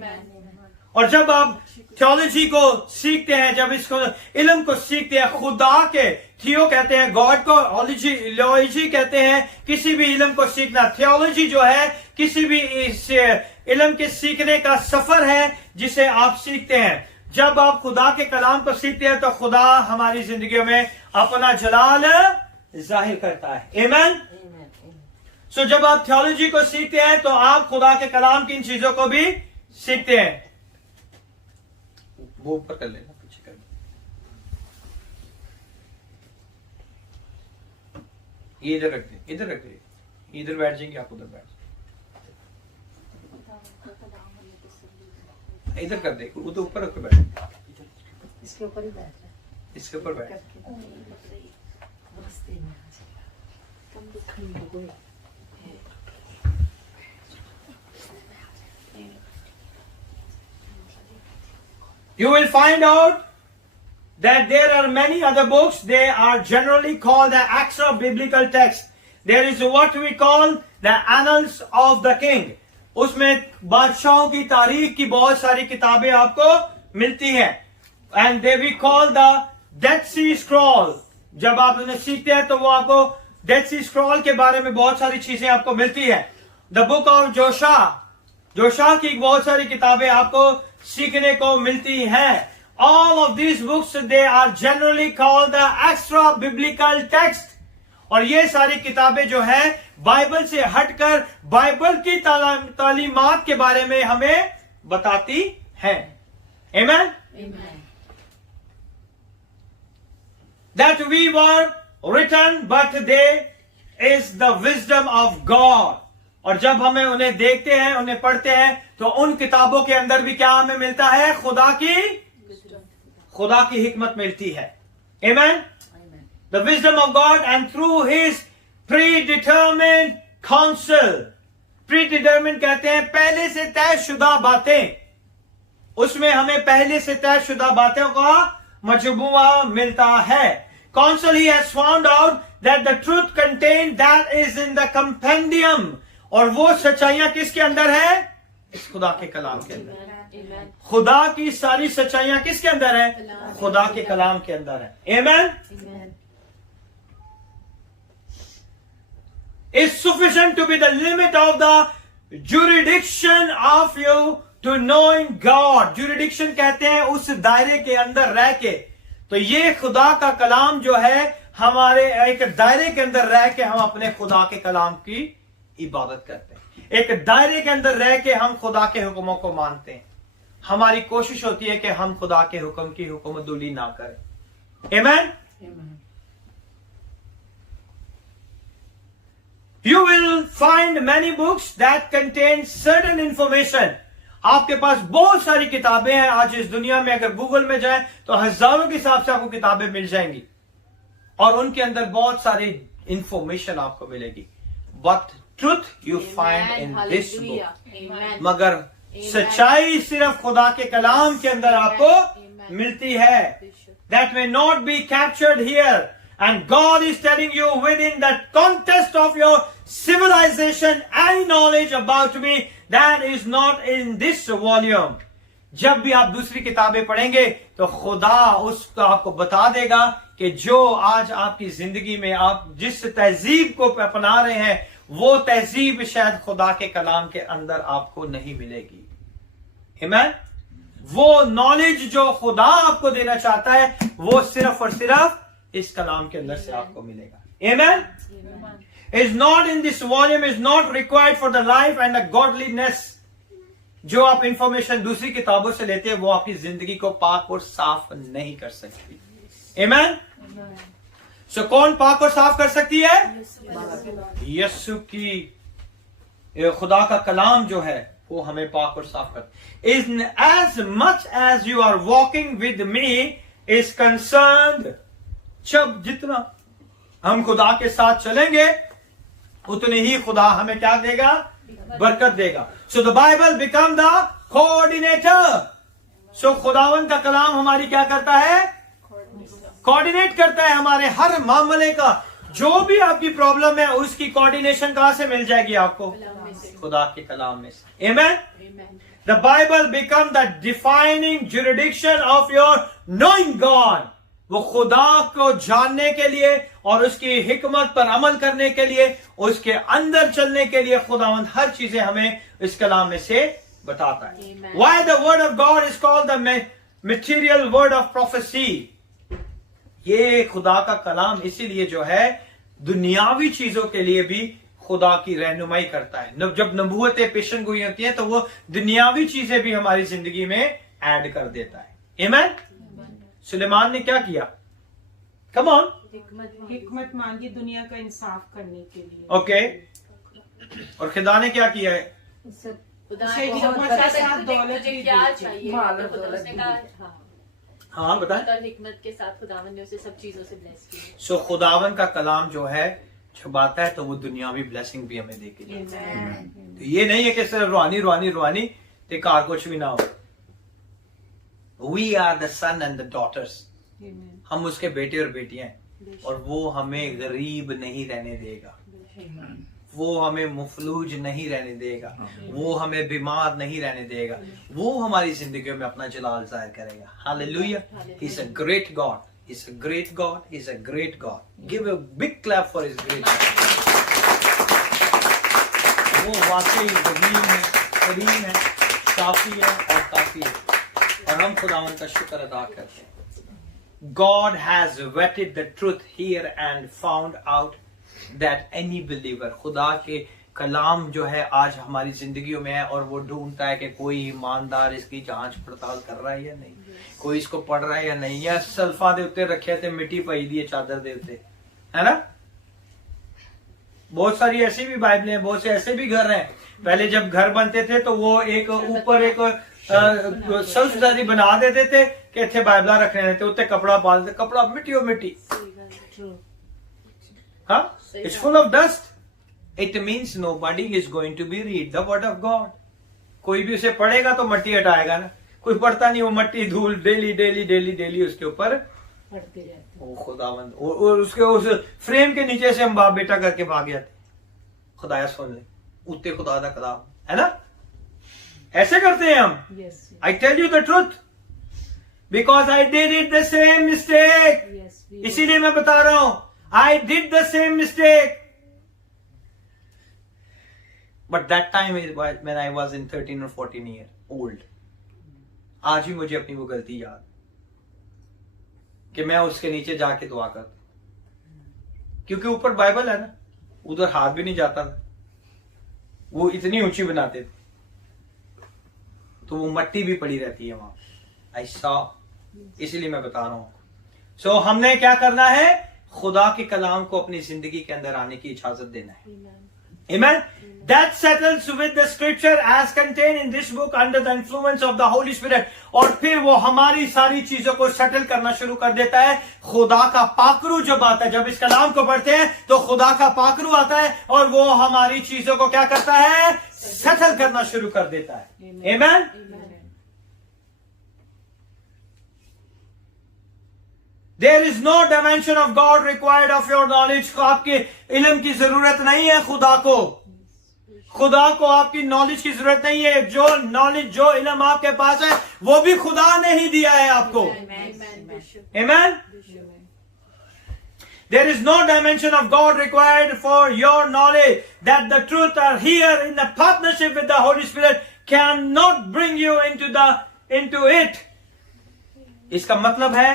और जब आप थियोलॉजी को सीखते हैं, जब इसको इल्म को सीखते हैं, खुदा के थियो कहते हैं, गॉड को लॉजी कहते हैं, किसी भी इल्म को सीखना. थियोलॉजी जो है किसी भी इस इल्म के सीखने का सफर है जिसे आप सीखते हैं. जब आप खुदा के कलाम को सीखते हैं तो खुदा हमारी जिंदगियों में अपना जलाल जाहिर करता है. आमीन. सो जब आप थियोलॉजी को सीखते हैं तो आप खुदा के कलाम की इन चीजों को भी सीखते हैं. वो ऊपर कर लेना, पीछे कर. ये इधर रख दे, इधर रख दे. इधर बैठ जाएंगे, आप उधर बैठ. इधर कर दे, वो तो ऊपर रख के बैठ. इसके ऊपर ही बैठ. इसके ऊपर बैठ. You will find out that there are many other books. They are generally called the extra biblical text. There is what we call the Annals of the King. उसमें बादशाहों की तारीख की बहुत सारी किताबें आपको मिलती हैं. And they we call the Dead Sea Scroll. जब आप उन्हें सीखते हैं तो वो आपको Dead Sea Scroll के बारे में बहुत सारी चीजें आपको मिलती है. The Book of जोशा की बहुत सारी किताबें आपको सीखने को मिलती हैं. All of these books, they are generally called the extra biblical text. और ये सारी किताबें जो हैं बाइबल से हटकर बाइबल की तालीमात के बारे में हमें बताती हैं. Amen? Amen. That we were written, but they is the wisdom of God. और जब हमें उन्हें देखते हैं, उन्हें पढ़ते हैं, तो उन किताबों के अंदर भी क्या हमें मिलता है? खुदा की हिकमत मिलती है. Amen? The wisdom of God, and through His predetermined counsel. Predetermined कहते हैं पहले से तयशुदा बातें. उसमें हमें पहले से तयशुदा बातों का मजमुआ मिलता है. Counsel, he has found out that the truth contained that is in the compendium. और वो सच्चाइयां किसके अंदर है? इस खुदा के कलाम के अंदर. खुदा की सारी सच्चाइयां किसके अंदर है? खुदा के कलाम के अंदर है. Amen? is sufficient to be the limit of the jurisdiction of you to knowing God. Jurisdiction कहते हैं उस दायरे के अंदर रह के। तो ये खुदा का कलाम जो है हमारे एक दायरे के अंदर रह के हम अपने खुदा के कलाम की इबादत करते हैं। एक दायरे के अंदर रह के हम खुदा के हुक्मों को मानते हैं। हमारी कोशिश होती है कि हम खुदा के हुक्म की हुक्मदुली ना करें। आमीन। You will find many books that contain certain information. आपके पास बहुत सारी किताबें हैं। आज इस दुनिया में अगर गूगल में जाएं तो हजारों के हिसाब से आपको किताबें मिल जाएंगी और उनके अंदर बहुत सारी इंफॉर्मेशन आपको मिलेगी। But truth you find in this book. मगर सच्चाई सिर्फ खुदा के कलाम के अंदर आपको मिलती है। That may not be captured here. And God is telling you within the context of your civilization and knowledge about me, that is not in this volume. जब भी आप दूसरी किताबें पढ़ेंगे तो खुदा उसको आपको बता देगा कि जो आज आपकी जिंदगी में आप जिस तहजीब को अपना रहे हैं वो तहजीब शायद खुदा के कलाम के अंदर आपको नहीं मिलेगी। आमीन। वो नॉलेज जो खुदा आपको देना चाहता है वो सिर्फ और सिर्फ इस कलाम के अंदर से आपको मिलेगा। Amen? Is not in this volume, is not required for the life and the godliness. जो आप इंफॉर्मेशन दूसरी किताबों से लेते हैं वो आपकी जिंदगी को पाक और साफ नहीं कर सकती। Amen? So कौन पाक और साफ कर सकती है? यीशु की खुदा का कलाम जो है वो हमें पाक और साफ कर। In as much as you are walking with me is concerned. जब जितना हम खुदा के साथ चलेंगे उतने ही खुदा हमें क्या देगा? बरकत देगा। So the Bible become the coordinator. So खुदावन का कलाम हमारी क्या करता है? कोऑर्डिनेट करता है हमारे हर मामले का। जो भी आपकी प्रॉब्लम है उसकी कोऑर्डिनेशन कहां से मिल जाएगी आपको? खुदा के कलाम में से। आमीन। The Bible become the defining jurisdiction of your knowing God. वो खुदा को जानने के लिए और उसकी हिकमत पर अमल करने के लिए उसके अंदर चलने के लिए खुदावंद हर चीजें हमें इस कलाम में से बताता है। Why the word of God is called the material word of prophecy? ये खुदा का कलाम इसीलिए जो है दुनियावी चीजों के लिए भी खुदा की रहनुमाई करता है। जब नबूवतें पेशन गोई होती हैं तो वो दुनियावी चीजें भी हमारी जिंदगी में ऐड कर देता है। आमीन। सुलेमान ने क्या किया? Come on. हिकमत मांगी दुनिया का इंसाफ करने के लिए। ओके। और खुदा ने क्या किया है? हाँ बताएं। हिकमत के साथ खुदावन ने उसे सब चीजों से ब्लेस किया। सो खुदावन का कलाम जो है जब आता है तो वो दुनियावी ब्लेसिंग भी हमें देके जाता है। तो ये नहीं है कि सिर्फ रूहानी ते कार कुछ भी ना हो। We are the son and the daughters. हम उसके बेटे और बेटियां हैं और वो हमें गरीब नहीं रहने देगा। वो हमें मुफलूज नहीं रहने देगा। वो हमें बीमार नहीं रहने देगा। वो हमारी जिंदगी में अपना जलाल जाहिर करेगा। Hallelujah. He is a great God. He is a great God. He is a great God. Give a big clap for his great God. वो वाकई रहीम है, करीम है, काफी है और काफी है और हम खुदावन का शुक्र अदा करते हैं। God has vetted the truth here and found out that any believer, खुदा के कलाम जो है आज हमारी जिंदगियों में है और वो ढूंढता है कि कोई ईमानदार इसकी जांच पड़ताल कर रहा है या नहीं, कोई इसको पढ़ रहा है या नहीं, या सल्फा दे उत्ते रखे थे मिट्टी पई दी चादर दे उत्ते, है ना। बहुत सारी ऐसी भी बाइबलें हैं, बहुत से ऐसे भी घर हैं। पहले जब घर बनते थे तो वो एक ऊपर एक सल्फजारी बना देते थे कि इतने बाइबला रखने रहते, उत्ते कपड़ा पालते, कपड़ा मिट्टी और मिट्टी। हाँ, it's full of dust. It means nobody is going to be read the word of God. कोई भी उसे पढ़ेगा तो मट्टी हटाएगा ना, कोई पढ़ता नहीं, वो मट्टी धूल डेली डेली डेली डेली उसके ऊपर पड़ते रहते। ओ खुदावंद, और उसके उस फ्रेम के नीचे से हम बाप बेटा करके भाग जाते, खुदाया सुन ले, उत्ते खुदा दा कलाम, है ना। ऐसे करते हैं हम। I tell you the truth because I did it the same mistake. इसीलिए मैं बता रहा हूं, I did the same mistake. But that time it was when I was in 13 or 14 year old. आज भी मुझे अपनी वो गलती याद कि मैं उसके नीचे जाके दुआ करता, क्योंकि ऊपर बाइबल है ना, उधर हाथ भी नहीं जाता था, वो इतनी ऊंची बनाते थे तो वो मट्टी भी पड़ी रहती है वहां। ऐसा इसलिए मैं बता रहा हूं। सो हमने क्या करना है, खुदा के कलाम को अपनी जिंदगी के अंदर आने की इजाजत देना है। Amen. That settles with the scripture as contained in this book under the influence of the Holy Spirit. और फिर वो हमारी सारी चीजों को सेटल करना शुरू कर देता है। खुदा का पाकरू जब आता है, जब इस कलाम को पढ़ते हैं तो खुदा का पाकरू आता है और वो हमारी चीजों को क्या करता है, सेटल करना शुरू कर देता है। Amen. There is no dimension of God required of your knowledge. आपके इल्म की जरूरत नहीं है खुदा को आपकी नॉलेज की जरूरत नहीं है। जो नॉलेज, जो इल्म आपके पास है वो भी खुदा ने ही दिया है आपको। Amen. There is no dimension of God required for your knowledge. That the truth are here in the partnership with the Holy Spirit cannot bring you into it. इसका मतलब है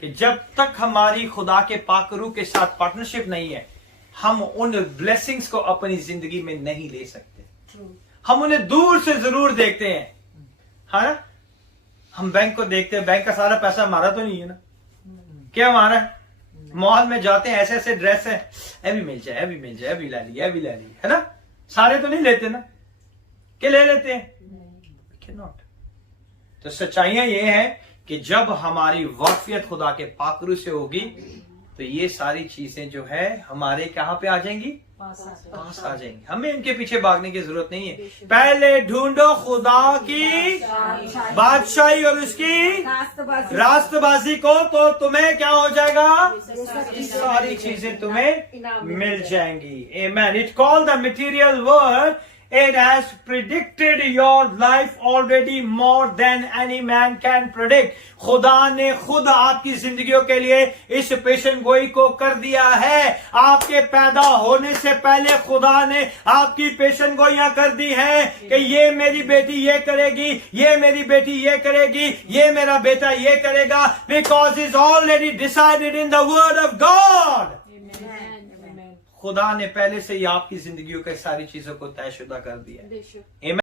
कि जब तक हमारी खुदा के पाकरू के साथ पार्टनरशिप नहीं है, हम उन ब्लेसिंग्स को अपनी जिंदगी में नहीं ले सकते। हम उन्हें दूर से जरूर देखते हैं, है ना। हम बैंक को देखते हैं, बैंक का सारा पैसा हमारा तो नहीं है ना, क्या हमारा है। मॉल में जाते हैं, ऐसे ऐसे ड्रेस है, अभी मिल जाए, अभी मिल जाए, अभी ला ली, है ना। सारे तो नहीं लेते ना, क्या ले लेते हैं, कैन नॉट। तो सच्चाइयां ये है कि जब हमारी वाकफियत खुदा के पाकरू से होगी तो ये सारी चीजें जो है हमारे कहां पे आ जाएंगी, पास आ जाएंगी। हमें इनके पीछे भागने की जरूरत नहीं है। पहले ढूंढो खुदा की बादशाही और उसकी रास्तबाजी को, तो तुम्हें क्या हो जाएगा, सारी चीजें तुम्हें मिल जाएंगी। Amen. It called the material world. It has predicted your life already more than any man can predict. खुदा ने खुद आपकी जिंदगियों के लिए इस पेशन गोई को कर दिया है। आपके पैदा होने से पहले खुदा ने आपकी पेशन गोइयां कर दी है कि ये मेरी बेटी ये करेगी, ये मेरी बेटी ये करेगी, ये मेरा बेटा ये करेगा, because it's already decided in the word of God. खुदा ने पहले से ही आपकी जिंदगियों के सारी चीजों को तयशुदा कर दिया है।